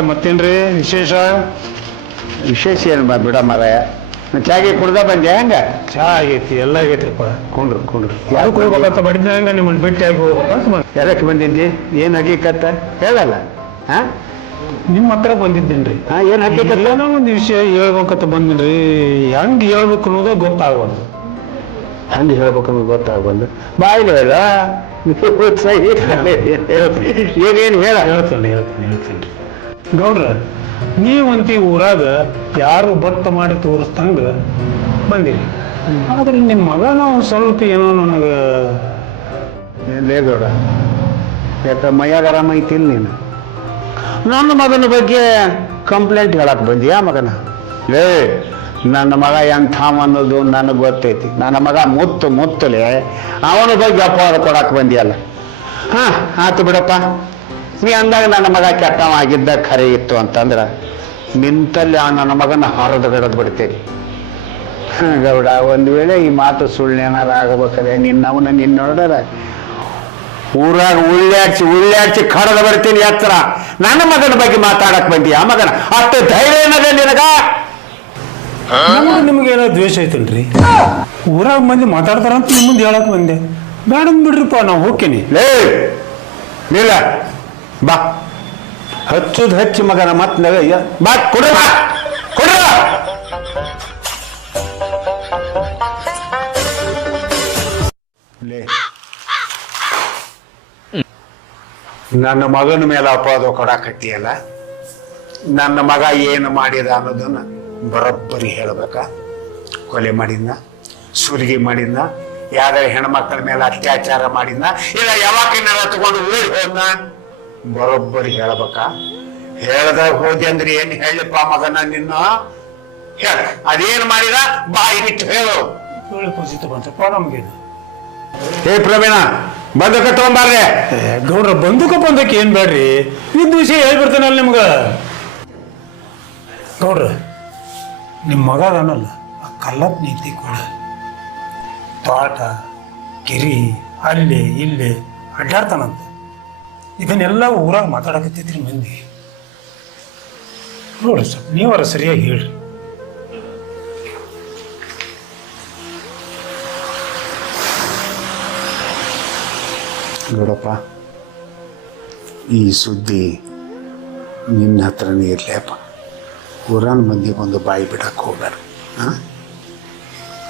ಮತ್ತೇನ್ರಿ ವಿಶೇಷ ವಿಶೇಷ ಏನು ಬಾ ಬಿಡ ಮಾರಾಯ ಚಾಗಿ ಕುಡ್ದ ಬಂದೆ ಹೆಂಗ ಚಾ ಆಗೈತಿ ಎಲ್ಲ ಆಗೈತ್ರಿಪ್ಪ ಕುಂಡ್ರು ಯಾಕೆ ಹೋಗ್ಬೇಕಂತ ಮಾಡಿದ್ದ ಹಂಗ ನಿಮ್ಮನ್ನ ಭೇಟಿಯಾಗಿ ಹೋಗ್ಬೇಕಂತ ಯಾರಕ್ಕೆ ಬಂದಿದ್ದಿ ಏನು ಹಕೀಕತ್ತ ಹೇಳಲ್ಲ ಹಾ ನಿಮ್ಮ ಹತ್ರ ಬಂದಿದ್ದೇನ್ರಿ ಏನು ಹಕೀಕತ್ತ ಏನೋ ಒಂದು ವಿಷಯ ಹೇಳ್ಬೇಕಂತ ಬಂದಿನ್ರಿ ಹೆಂಗ್ ಹೇಳ್ಬೇಕು ಅನ್ನೋದೇ ಗೊತ್ತಾಗಬಂದು ಹಂಗೆ ಹೇಳ್ಬೇಕಂದ್ರೆ ಗೊತ್ತಾಗಬಂದು ಬಾಯಿಲೆ ಅಲ್ಲ ಏನೇನು ಹೇಳ ಹೇಳ್ತೇನೆ ಗೌಡ್ರ ನೀವಂತಿ ಊರಾಗ ಯಾರು ಭತ್ತ ಮಾಡಿ ತೋರಿಸ್ತಂಗ ಬಂದಿರಿ ಆದ್ರೆ ನಿಮ್ಮ ಮಗನ ಸ್ವಲ್ಪ ಏನೋ ನನಗೆ ಲೇಗೌಡ ಯಾಕ ಮೈಯಾಗ ಆರಾಮ ಐತಿಲ್ಲ ನೀನು ನನ್ನ ಮಗನ ಬಗ್ಗೆ ಕಂಪ್ಲೇಂಟ್ ಹೇಳಕ್ ಬಂದಿಯಾ ಮಗನ ಲೇ ನನ್ನ ಮಗ ಎಂಥಾಮ ಅನ್ನೋದು ನನಗೆ ಗೊತ್ತೈತಿ ನನ್ನ ಮಗ ಮುತ್ತಲೆ ಅವನ ಬಗ್ಗೆ ಅಪವಾದ ಕೊಡಕ್ ಬಂದಿಯಲ್ಲ ಹಾ ಆತು ಬಿಡಪ್ಪ ನೀ ಅಂದಾಗ ನನ್ನ ಮಗ ಕೆಟ್ಟವಾಗಿದ್ದ ಖರೆ ಇತ್ತು ಅಂತಂದ್ರೆ ನಿಂತಲ್ಲಿ ಆ ನನ್ನ ಮಗನ ಹೊರದಗಡದ್ ಬಿಡ್ತೇನೆ ಗೌಡ ಒಂದು ವೇಳೆ ಈ ಮಾತು ಸುಳ್ಳೇನಾರ ಆಗಬೇಕಾದ್ರೆ ನಿನ್ನವನ್ನ ನಿನ್ನ ನೋಡರ ಊರಾಗ ಉಳ್ಳಾಡ್ಸಿ ಕಡದ ಬರ್ತೀನಿ ಹತ್ರ ನನ್ನ ಮಗನ ಬಗ್ಗೆ ಮಾತಾಡಕ್ ಬಂದಿ ಆ ಮಗನ ಅಷ್ಟು ಧೈರ್ಯ ಏನದ ನಿನಗ ನಿಮ್ಗೇನೋ ದ್ವೇಷ ಐತನ್ರಿ ಊರಾಗ ಮಂದಿ ಮಾತಾಡ್ತಾರಂತ ನಿಮ್ಮ ಮುಂದೆ ಹೇಳಕ್ ಬಂದೆ ಬೇಡ ಬಿಡ್ರಿಪ್ಪ ನಾವು ಹೋಗ್ತೀನಿ ಲೇ ನೀಲ ಬಾ ಹಚ್ಚಿ ಮಗನ ಮತ್ ಬಾ ಕೊಡ್ರ ಲೇ ನನ್ನ ಮಗನ ಮೇಲೆ ಅಪವಾದ ಕೊಡಾಕತ್ತೀಯಲ್ಲ ನನ್ನ ಮಗ ಏನು ಮಾಡಿದ ಅನ್ನೋದನ್ನ ಬರೋಬ್ಬರಿ ಹೇಳ್ಬೇಕ ಕೊಲೆ ಮಾಡಿದ್ನ ಸುಲಿಗೆ ಮಾಡಿದ್ನ ಯಾವ್ದಾರ ಹೆಣ್ಮಕ್ಳ ಮೇಲೆ ಅತ್ಯಾಚಾರ ಮಾಡಿದ್ನ ಇಲ್ಲ ಯಾವಾಗ ತಗೊಂಡು ಊರಿಗೆ ಹೋದ್ನ ಬರೋಬ್ಬರಿ ಹೇಳ್ಬೇಕ ಹೇಳ್ದಾಗ ಹೋದೆ ಅಂದ್ರೆ ಏನ್ ಹೇಳಿಪ್ಪ ಮಗನ ನಿನ್ನ ಹೇಳ ಅದೇನ್ ಮಾಡಿದ ಬಾಯಿ ಬಿಟ್ಟು ಹೇಳು ಏ ಪ್ರವೀಣ ಬಂದೂಕ ತಗೊಂಬಾರ್ರೆ ಗೌಡ್ರ ಬಂದಕ್ಕೆ ಏನ್ ಬೇಡ್ರಿ ಇದ್ ವಿಷಯ ಹೇಳ್ಬಿಡ್ತೇನಲ್ಲ ನಿಮ್ಗ ಗೌಡ್ರ ನಿಮ್ಮ ಮಗ ಅದನ್ನಲ್ಲ ಆ ಕಲ್ಲಪ್ ನೀತಿ ಕೂಡ ತೋಟ ಕೆರಿ ಅಲ್ಲಿ ಇಲ್ಲಿ ಅಡ್ಡಾಡ್ತಾನಂತ ಇದನ್ನೆಲ್ಲ ಊರಾಗ ಮಾತಾಡಕತ್ತೈತ್ರಿ ಮಂದಿ ನೋಡ್ರಿ ಸ್ವಲ್ಪ ನೀವರ ಸರಿಯಾಗಿ ಹೇಳ್ರಿ ನೋಡಪ್ಪ ಈ ಸುದ್ದಿ ನಿನ್ನ ಹತ್ರನೇ ಇರ್ಲಿಯಪ್ಪ ಊರಾನ ಮಂದಿ ಬಂದು ಬಾಯಿ ಬಿಡಕ್ಕೆ ಹೋಗ್ಬೇಡ ಹಾಂ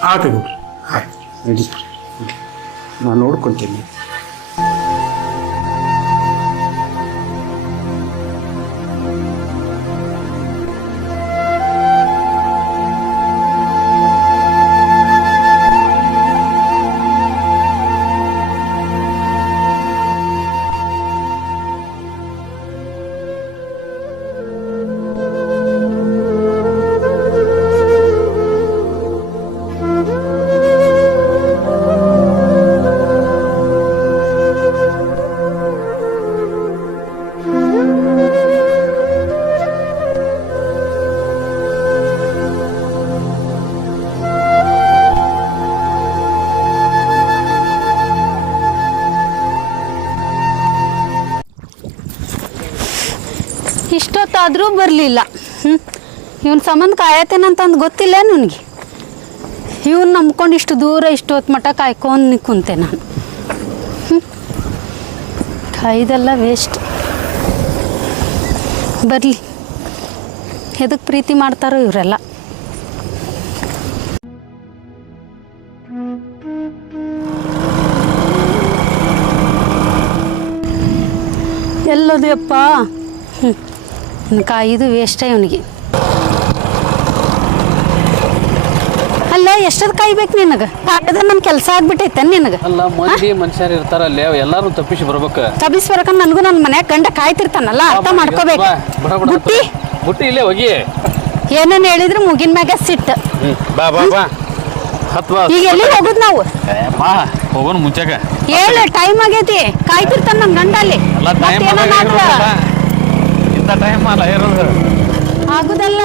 ಆಯ್ತು ಗೌಡ್ರಿ ಆಯ್ತು ನಡಿ ನಾನು ನೋಡ್ಕೊತೀನಿ ಇಷ್ಟೊತ್ತಾದರೂ ಬರಲಿಲ್ಲ ಇವನ್ ಸಂಬಂಧ ಕಾಯತೇನಂತಂದು ಗೊತ್ತಿಲ್ಲ ನನಗೆ ಇವನ್ ನಂಬ್ಕೊಂಡು ಇಷ್ಟು ದೂರ ಇಷ್ಟು ಹೊತ್ತು ಮಟ್ಟ ಕಾಯ್ಕೊಂಡು ಕುಂತೆ ನಾನು ಕಾಯ್ದೆಲ್ಲ ವೇಸ್ಟ್ ಬರಲಿ ಎದಕ್ಕೆ ಪ್ರೀತಿ ಮಾಡ್ತಾರೋ ಇವರೆಲ್ಲ ಎಲ್ಲೋದ್ಯಪ್ಪ ಕಾಯಿದು ವೇಸ್ಟ್ ಇವನಿಗೆ. ಅಲ್ಲ ಎಷ್ಟೊತ್ತು ಕಾಯ್ಬೇಕು ನಿನಗೆ? ಕಾಯ್ದ ನಮ್ಮ ಕೆಲಸ ಆಗ್ಬಿಟ್ಟೈತೆ ನಿನಗೆ. ಅಲ್ಲ ಮಂದಿ ಮನುಷ್ಯರು ಇರ್ತಾರಲ್ಲೇ ಎಲ್ಲಾರು ತಪ್ಪಿಸಿ ಬರ್ಬೇಕು. ತಬಿಸ್ ಬರಕ ನನಗೂ ನನ್ನ ಮನ್ಯಾಗ ಗಂಡ ಕಾಯ್ತಿರ್ತಾನಲ್ಲ ಅರ್ಥ ಮಾಡ್ಕೋಬೇಕು. ಬುಟ್ಟಿ ಬುಟ್ಟಿ ಇಲ್ಲೇ ಹೋಗಿ ಏನೇನು ಹೇಳಿದ್ರು ಮುಗಿನ ಮ್ಯಾಗ ಸಿಟ್ಟು. ಬಾ ಬಾ ಬಾ ಹತ್ತು ಬಾ. ಈಗ ಎಲ್ಲಿ ಹೋಗುದು ನಾವು? ಬಾ ಹೋಗೋಣ ಮುಂಚಾಗ. ಹೇಳು ಟೈಮ್ ಆಗೈತಿ, ಕಾಯ್ತಿರ್ತಾನ ನನ್ನ ಗಂಡ ಅಲ್ಲಿ. ಎಲ್ಲ ಟೈಮ್ ಇಂಥ ಟೈಮ್ ಅಲ್ಲ ಇರೋದು ಆಗುದಲ್ಲ.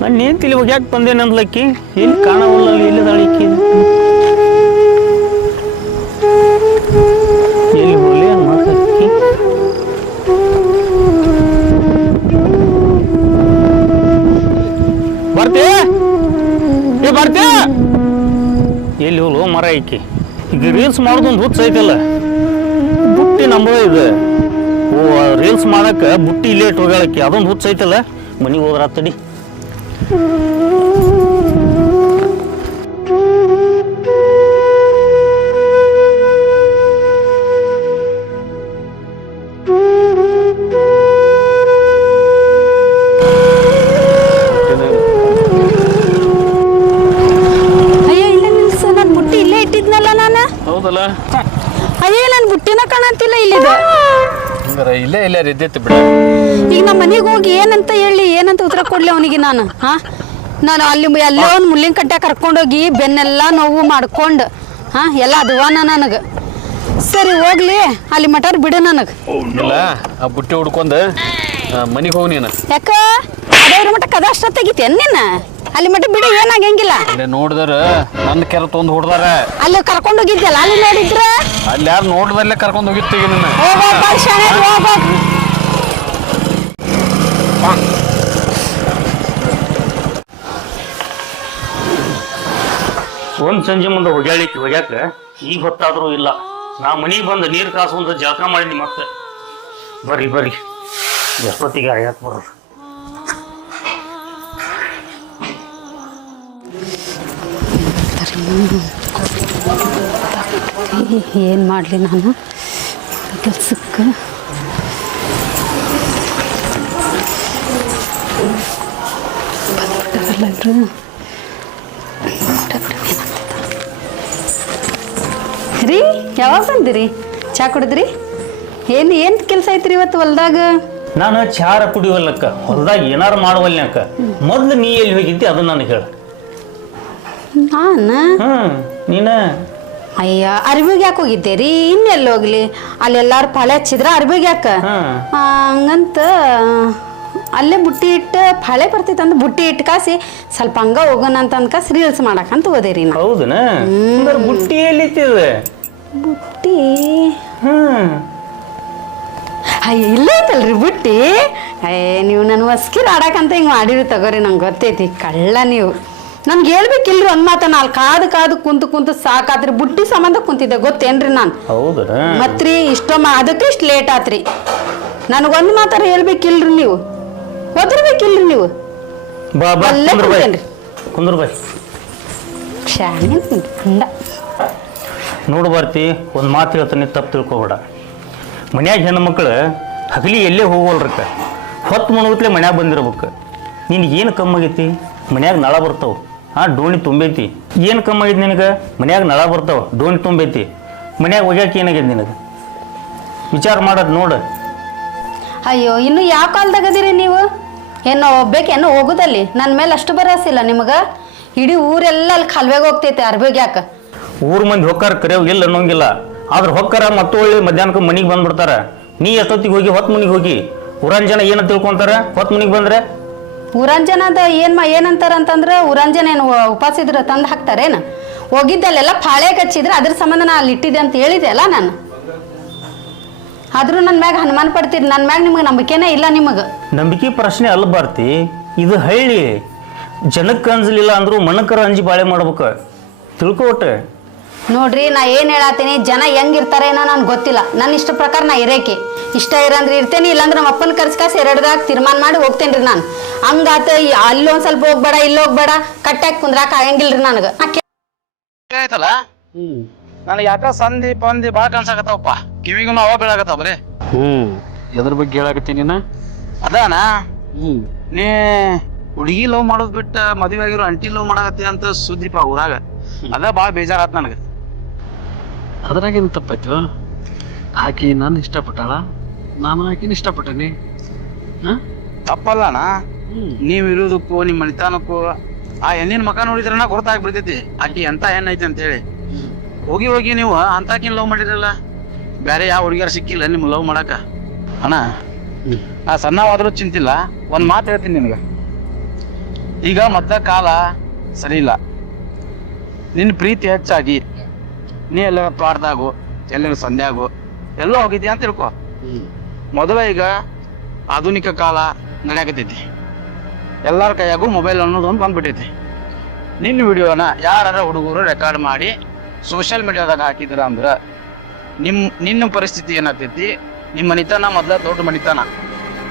ನಾನು ಏನ್ ತಿಳಿ ಯಾಕೆ ಬಂದೇನೆ ಅಂದ್ಲಕ್ಕಿ ಎಲ್ಲಿ ಕಾಣವಲ್ಲ ಎಲ್ಲಿ ದಾಳಿಕ್ಕಿ ಎಲ್ಲಿ ಹೋಗ್ಲಿ ಮಾತಾಡ್ಕಿ ಬರ್ತೀಯ ಬರ್ತೀಯ ಎಲ್ಲಿ ಹೋಗ್ಲು ಮರ ಐಕಿ ಈಗ ರೀಲ್ಸ್ ಮಾಡೋದೊಂದು ಹುಚ್ಚ ಐತಲ್ಲ ಬುಟ್ಟಿ ನಂಬೋದ ಇದೆ ರೀಲ್ಸ್ ಮಾಡಕ್ಕೆ ಬುಟ್ಟಿ ಇಲ್ಲೇ ಇಟ್ಟು ಹೋಗ್ಯಾಳಕ್ಕಿ ಅದೊಂದು ಹುಚ್ಚ ಐತಲ್ಲ ಮನೆಗೆ ಹೋದ್ರ ತಡಿ ಅಯ್ಯೋ ಇಲ್ಲ ನಿಲ್ಸು, ನಾನು ಬುಟ್ಟಿ ಇಲ್ಲೇ ಇಟ್ಟಿದ್ನಲ್ಲ ನಾನು. ಹೌದಲ್ಲ ಅಯ್ಯೋ ನನ್ನ ಬುಟ್ಟಿನ ಕಾಣತ್ತಿಲ್ಲ ಇಲ್ಲಿದೆ. ಇಲ್ಲೇ ಇಲ್ಲೇ ಇದ್ದೈತಿ ಬಿಡ. ಈಗ ನಮ್ಮ ಮನೆಗೆ ಹೋಗಿ ಏನಂತ ಹೇಳಿ ಏನಂತ ಉತ್ತರ ಕೊಡ್ಲಿ ಅವನಿಗೆ ನಾನು? ನಾನು ಅಲ್ಲಿ ಎಲ್ಲೋ ಒಂದು ಮುಳ್ಳಿನ ಕಟ್ಟೆ ಕರ್ಕೊಂಡೋಗಿ ಬೆನ್ನೆಲ್ಲ ನೋವು ಮಾಡ್ಕೊಂಡು ಎಲ್ಲ ಅದುವಾನ ನನಗೆ. ಸರಿ ಹೋಗ್ಲಿ ಅಲ್ಲಿ ಮಟಾರ್ ಬಿಡು ನನಗೆ. ಇಲ್ಲ ಆ ಬುಟ್ಟಿ ಹುಡ್ಕೊಂಡ್ ಮನಿಗೆ ಹೋಗಿ ನೀನು. ಯಾಕ ಅದೇವ್ರ ಮಟ್ಟ ಕದ ಅಷ್ಟ ತೆಗಿತೇನ್ ನೀನು? ಅಲ್ಲಿ ಮಟ್ಟ ಬಿಡು, ಏನಾಗಂಗಿಲ್ಲ. ಅಲ್ಲೇ ನೋಡಿದ್ರ ನನ್ನ ಕೆರ ತೊಂದು ಹೊಡ್ದಾರ. ಅಲ್ಲಿ ಕರ್ಕೊಂಡೋಗಿದ್ಯಲ್ಲ, ಅಲ್ಲಿ ನೋಡಿದ್ರ ಅಲ್ಲಿ ಯಾರು ನೋಡ್ದಲ್ಲೇ ಕರ್ಕೊಂಡು ಹೋಗಿತ್ತೀಗ ನಿನ್ನ. ಒಂದ್ ಸಂಜೆ ಮುಂದೆ ಹೊಗ್ಯಾಳಿಕ್ಕೆ ಹೋಗ್ಯಾಕ ಈಗ ಹೊತ್ತಾದ್ರೂ ಇಲ್ಲ. ನಾ ಮನೆಗೆ ಬಂದು ನೀರು ಕಾಸು ಒಂದು ಜಳಕ ಮಾಡಿದ್ನಿ ಮತ್ತೆ. ಬರ್ರಿ ಬರ್ರಿ ಎಷ್ಟೊತ್ತಿಗೆ ಯಾಕೆ ಬರೋರು? ಏನು ಮಾಡಲಿ ನಾನು ಕೆಲ್ಸಕ್ಕೆ? ರೀ ಯಾವಾಗ ಬಂದಿರಿ? ಚಾ ಕುಡಿದ್ರಿ? ಏನು ಕೆಲಸ ಐತ್ರಿ ಇವತ್ತು ಹೊಲ್ದಾಗ? ನಾನು ಚಾರ ಕುಡಿವಲ್ಲಕ್ಕ, ಹೊಲ್ದಾಗ ಏನಾರು ಮಾಡುವಲ್ನಕ್ಕ. ಮೊದ್ಲು ನೀ ಎಲ್ಲಿ ಹೋಗಿದ್ದಿ ಅದನ್ನ ನನಗೆ ಹೇಳ. ನಾನು ನೀನ ಅಯ್ಯ ಅರ್ಬಿಗೆ ಯಾಕೆ ಹೋಗಿದ್ದೆ ರೀ? ಇನ್ನೆಲ್ಲಿ ಹೋಗ್ಲಿ, ಅಲ್ಲಿ ಎಲ್ಲಾರು ಪಾಳೆ ಹಚ್ಚಿದ್ರ ಅರ್ಬಿಗೆ ಯಾಕ ಹಂಗಂತ ಅಲ್ಲೇ ಬುಟ್ಟಿ ಇಟ್ಟು ಪಾಳೆ ಬರ್ತೈತೆ ಅಂತ ಬುಟ್ಟಿ ಇಟ್ಟು ಕಾಸಿ ಸ್ವಲ್ಪ ಹಂಗ ಹೋಗೋಣ ಅಂತ ಅನ್ಕಾಸಿ ರೀಲ್ಸ್ ಮಾಡಕಂತ ಹೋದೇರಿ ನಾ. ಹೌದನ? ಬುಟ್ಟಿ ಎಲ್ಲಿತ್ತಿದೆ? ಬುಟ್ಟಿ ಅಯ್ಯ ಇಲ್ಲ ಐತಲ್ರಿ ಬುಟ್ಟಿ. ನೀವು ನನ್ನ ಹೊಸ್ಕಿರ್ ಆಡಕಂತ ಹಿಂಗೆ ಮಾಡಿರಿ ತಗೋರಿ, ನಂಗೆ ಗೊತ್ತೈತಿ ಕಳ್ಳ ನೀವು. ನನ್ಗೆ ಹೇಳ್ಬೇಕಿಲ್ರಿ ಒಂದ್ ಮಾತ, ನಾಲ್ ಕಾದು ಕಾದು ಕುಂತು ಸಾಕಾತ್ರಿ. ಬುಟ್ಟಿ ಸಂಬಂಧ ಕುಂತಿದ್ದೆ ಗೊತ್ತೇನ್ರಿ ನಾನು. ಮತ್ರಿ ಅದಕ್ಕೆ ಇಷ್ಟು ಲೇಟ್ ಆತ್ರಿ. ನನಗೊಂದ್ ಮಾತಾರ ಹೇಳ್ಬೇಕಿಲ್ರಿ ನೀವು, ಒದರ್ಬೇಕಿಲ್ರಿ ನೀವು. ನೋಡು ಬರ್ತಿ, ಒಂದು ಮಾತು ಹೇಳ್ತಾನೆ, ತಪ್ಪು ತಿಳ್ಕೊಬೇಡ. ಮನ್ಯಾಗ ಹೆಣ್ಮಕ್ಳು ಹಗಲಿ ಎಲ್ಲೇ ಹೋಗೋಲ್ರಕ್ಕ, ಹೊತ್ತು ಮಣಗತ್ಲೆ ಮನ್ಯಾಗ ಬಂದಿರ್ಬೇಕು. ನಿನಗೇನು ಕಮ್ಮಾಗೈತಿ? ಮನ್ಯಾಗ ನಳ ಬರ್ತಾವ, ಡೋಣಿ ತುಂಬೈತಿ. ಏನು ಕಮ್ಮಾಗೈತಿ ನಿನಗೆ? ಮನ್ಯಾಗ ನಳ ಬರ್ತಾವ, ಡೋಣಿ ತುಂಬೈತಿ. ಮನ್ಯಾಗ ಹೋಗ್ಯಾಕ ಏನಾಗೈತಿ ನಿನಗೆ? ವಿಚಾರ ಮಾಡೋದು ನೋಡು. ಅಯ್ಯೋ ಇನ್ನು ಯಾವ ಕಾಲದಾಗದಿರಿ ನೀವು? ಏನೋ ಹೋಗ್ಬೇಕೇನೋ ಹೋಗುದಲ್ಲಿ? ನನ್ನ ಮೇಲೆ ಅಷ್ಟು ಭರವಸಿಲ್ಲ ನಿಮಗೆ? ಇಡೀ ಊರೆಲ್ಲ ಅಲ್ಲಿ ಕಾಲ್ವೆಗೆ ಹೋಗ್ತೈತೆ ಅರ್ಬೇಗ ಯಾಕೆ? ಊರ್ ಮಂದಿ ಹೊಕ್ಕಾರ ಕರೆಯವ್ ಇಲ್ಲ ಅನ್ನೋಂಗಿಲ್ಲ. ಆದ್ರೆ ಹೊಕ್ಕಾರ ಮತ್ತು ಒಳ್ಳೆ ಮಧ್ಯಾಹ್ನಕ್ಕೆ ಮನಿಗೆ ಬಂದ್ಬಿಡ್ತಾರ. ನೀ ಎಷ್ಟೊತ್ತಿಗೆ ಹೋಗಿ ಹೊತ್ತು ಮನಿಗೆ ಹೋಗಿ ಊರಾನ್ ಜನ ಏನ ತಿಳ್ಕೊಂತಾರ? ಹೊತ್ತು ಮನಿಗೆ ಬಂದ್ರೆ ಊರಂಜನದ ಏನಂತಾರ ಅಂತಂದ್ರೆ, ಊರಂಜನ ಏನು ಉಪವಾಸ ಇದ್ರೆ ತಂದು ಹಾಕ್ತಾರೇನು? ಹೋಗಿದ್ದಲ್ಲೆಲ್ಲ ಪಾಳೆ ಹಚ್ಚಿದ್ರೆ ಅದ್ರ ಸಂಬಂಧ ನಾ ಅಲ್ಲಿ ಇಟ್ಟಿದ್ದೆ ಅಂತ ಹೇಳಿದೆ ಅಲ್ಲ ನಾನು. ಆದ್ರೂ ನನ್ನ ಮ್ಯಾಗ ಹನುಮಾನ ಪಡ್ತೀರಿ, ನನ್ನ ಮ್ಯಾಗ ನಿಮಗೆ ನಂಬಿಕೆನೇ ಇಲ್ಲ. ನಿಮಗೆ ನಂಬಿಕೆ ಪ್ರಶ್ನೆ ಅಲ್ಲ ಬರ್ತಿ, ಇದು ಹಳ್ಳಿ. ಜನಕ್ಕೆ ಅಂಜಲಿಲ್ಲ ಅಂದ್ರು ಮನಕರ ಅಂಜಿ ಬಾಳೆ ಮಾಡ್ಬೇಕು, ತಿಳ್ಕೊಟ್ಟೆ. ನೋಡ್ರಿ ನಾ ಏನ್ ಹೇಳತ್ತೀನಿ, ಜನ ಹೆಂಗಿರ್ತಾರೇನೋ ನನ್ಗೆ ಗೊತ್ತಿಲ್ಲ. ನನ್ನ ಇಷ್ಟ ಪ್ರಕಾರ ನಾ ಇರೇಕೆ ಇಷ್ಟ ಇರಂದ್ರೆ ಇರ್ತೇನೆ, ಇಲ್ಲಾಂದ್ರೆ ನಮ್ಮ ಅಪ್ಪನ ಕರ್ಸ್ಕಾಸಿ ಎರಡ್ದಾಗ ತೀರ್ಮಾನ ಮಾಡಿ ಹೋಗ್ತೇನ್ರಿ ನಾನು. ಹಂಗಾತ ಅಲ್ಲೊಂದ್ ಸ್ವಲ್ಪ ಹೋಗ್ಬೇಡ ಇಲ್ಲಿ ಹೋಗ್ಬೇಡ ಕಟ್ಟಾಕ್ ಕುಂದ್ರಾಕ ಆಗಂಗಿಲ್ರಿ ನನಗೆ. ಆಯ್ತಲ್ಲ ನನಗೆ ಯಾಕ ಸಂಧಿ ಪಂದಿ ಭಾಳ ಕಾಣ್ಸಾಕತ್ತಾವಪ್ಪ, ಕಿವಿಗೂ ಅವ ಬೀಳಾಕತ್ತಾವ ಬರೀ. ಎದ್ರ ಬಗ್ಗೆ ಹೇಳಾಕತ್ತೀನಿ ನೀನು? ಅದಾನ ನೀ ಹುಡುಗಿ ಲವ್ ಮಾಡೋದ್ ಬಿಟ್ಟ ಮದುವೆ ಆಗಿರೋ ಅಂಟಿ ಲವ್ ಮಾಡಾಕತ್ತಿ ಅಂತ ಸುದ್ದಿಪ್ಪ ಊರಾಗ. ಅದ ಭಾಳ ಬೇಜಾರಾತ್ ನನಗೆ. ಅದ್ರಾಗೇನು ತಪ್ಪಾಯ್ತು? ಆಕಿ ನಾನು ಇಷ್ಟಪಟ್ಟಾಳ, ನಾನು ಆಕಿನ ಇಷ್ಟಪಟ್ಟೇನಿ. ತಪ್ಪಲ್ಲಣ್ಣ, ನೀವ್ ಇರೋದಕ್ಕೂ ನಿಮ್ಮ ಮನಿತಾನಕ್ಕೂ ಆ ಹೆಣ್ಣಿನ ಮಕ ನೋಡಿದ್ರನ ಗೊತ್ತಾಗ್ಬಿಡ್ತೈತಿ ಆಕಿ ಎಂತ ಹೆಣ್ಣೈತಿ ಅಂತ ಹೇಳಿ. ಹೋಗಿ ಹೋಗಿ ನೀವು ಅಂತಾಕಿನ ಲವ್ ಮಾಡಿರಲ್ಲ, ಬೇರೆ ಯಾವ ಹುಡುಗಿಯರು ಸಿಕ್ಕಿಲ್ಲ ನಿಮ್ ಲವ್ ಮಾಡಾಕ. ಅಣ್ಣ ನಾ ಸಣ್ಣವಾದ್ರೂ ಚಿಂತಿಲ್ಲ, ಒಂದ್ ಮಾತು ಹೇಳ್ತೀನಿ ನಿನಗ. ಈಗ ಮೊದ್ಲ ಕಾಲ ಸರಿ ಇಲ್ಲ, ನಿನ್ನ ಪ್ರೀತಿ ಹೆಚ್ಚಾಗಿ ನೀ ಎಲ್ಲ ತೋಟದಾಗು ಎಲ್ಲರೂ ಸಂಧ್ಯಾಗು ಎಲ್ಲೋ ಹೋಗಿದ್ಯಾ ಅಂತ ತಿಳ್ಕೊ. ಮೊದಲ ಈಗ ಆಧುನಿಕ ಕಾಲ ನಡೆಯಾಕತೈತಿ, ಎಲ್ಲರ ಕೈಯಾಗೂ ಮೊಬೈಲ್ ಅನ್ನೋದು ಒಂದು ಬಂದ್ಬಿಟ್ಟೈತಿ. ನಿನ್ನ ವಿಡಿಯೋನ ಯಾರ ಹುಡುಗರು ರೆಕಾರ್ಡ್ ಮಾಡಿ ಸೋಷಿಯಲ್ ಮೀಡಿಯಾದಾಗ ಹಾಕಿದ್ರ ಅಂದ್ರೆ ನಿನ್ನ ಪರಿಸ್ಥಿತಿ ಏನಾಗ್ತೈತಿ? ನಿಮ್ಮ ಮನಿತನ ಮೊದಲ ದೊಡ್ಡ ಮನಿತನ,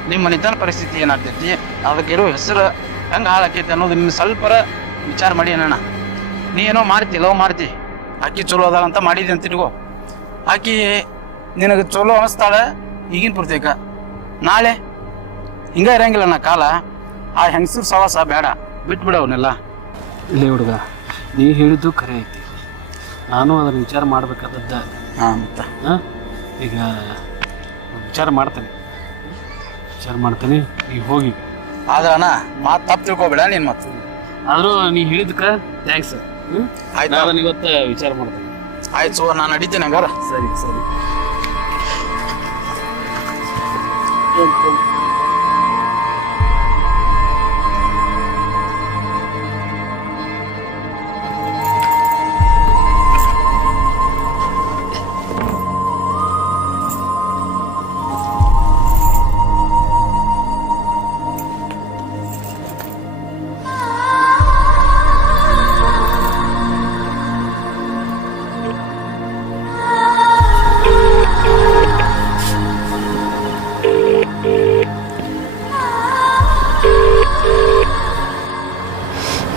ನಿಮ್ಮ ಮನಿತನ ಪರಿಸ್ಥಿತಿ ಏನಾಗ್ತೈತಿ, ಅದಕ್ಕಿರೋ ಹೆಸರು ಹೆಂಗೆ ಹಾಳಾಕೈತಿ ಅನ್ನೋದು ನಿನ್ನ ಸ್ವಲ್ಪರ ವಿಚಾರ ಮಾಡಿ ಅಣ್ಣ. ನೀ ಏನೋ ಮಾಡ್ತಿ, ಲವ್ ಮಾಡ್ತಿ, ಆಕಿ ಚಲೋ ಅದಾಳ ಅಂತ ಮಾಡಿದಿ ಅಂತ ತಿಳ್ಕೊ. ಆಕಿ ನಿನಗೆ ಚಲೋ ಅನಿಸ್ತಾಳೆ ಈಗಿನ ಪೂರ್ತೇಕ, ನಾಳೆ ಹಿಂಗ ಇರಂಗಿಲ್ಲ ಕಾಲ. ಆ ಹೆಂಗಸರು ಸವಾಸ ಬೇಡ, ಬಿಟ್ಬಿಡ ಅವನ್ನೆಲ್ಲ. ಇಲ್ಲೇ ಹುಡುಗ, ನೀ ಹೇಳಿದ್ದು ಖರೆ ಐತಿ, ನಾನು ಅದನ್ನ ವಿಚಾರ ಮಾಡ್ಬೇಕಾದದ್ದ. ಈಗ ವಿಚಾರ ಮಾಡ್ತೇನೆ, ಈಗ ಹೋಗಿ. ಆದ್ರ ಅಣ್ಣ ಮಾತು ತಪ್ಪು ತಿಳ್ಕೊಬೇಡ ನೀನ್ ಮತ್ತೆ. ಆದ್ರೂ ನೀ ಹೇಳಿದ್ಕ ಥ್ಯಾಂಕ್ಸ್. ಆಯ್ತು, ನಾನು ಇವತ್ತು ವಿಚಾರ ಮಾಡ್ತೇನೆ. ಆಯ್ತು, ಸೊ ನಾನು ನಡೀತೇನೆ ಹಂಗಾರ. ಸರಿ.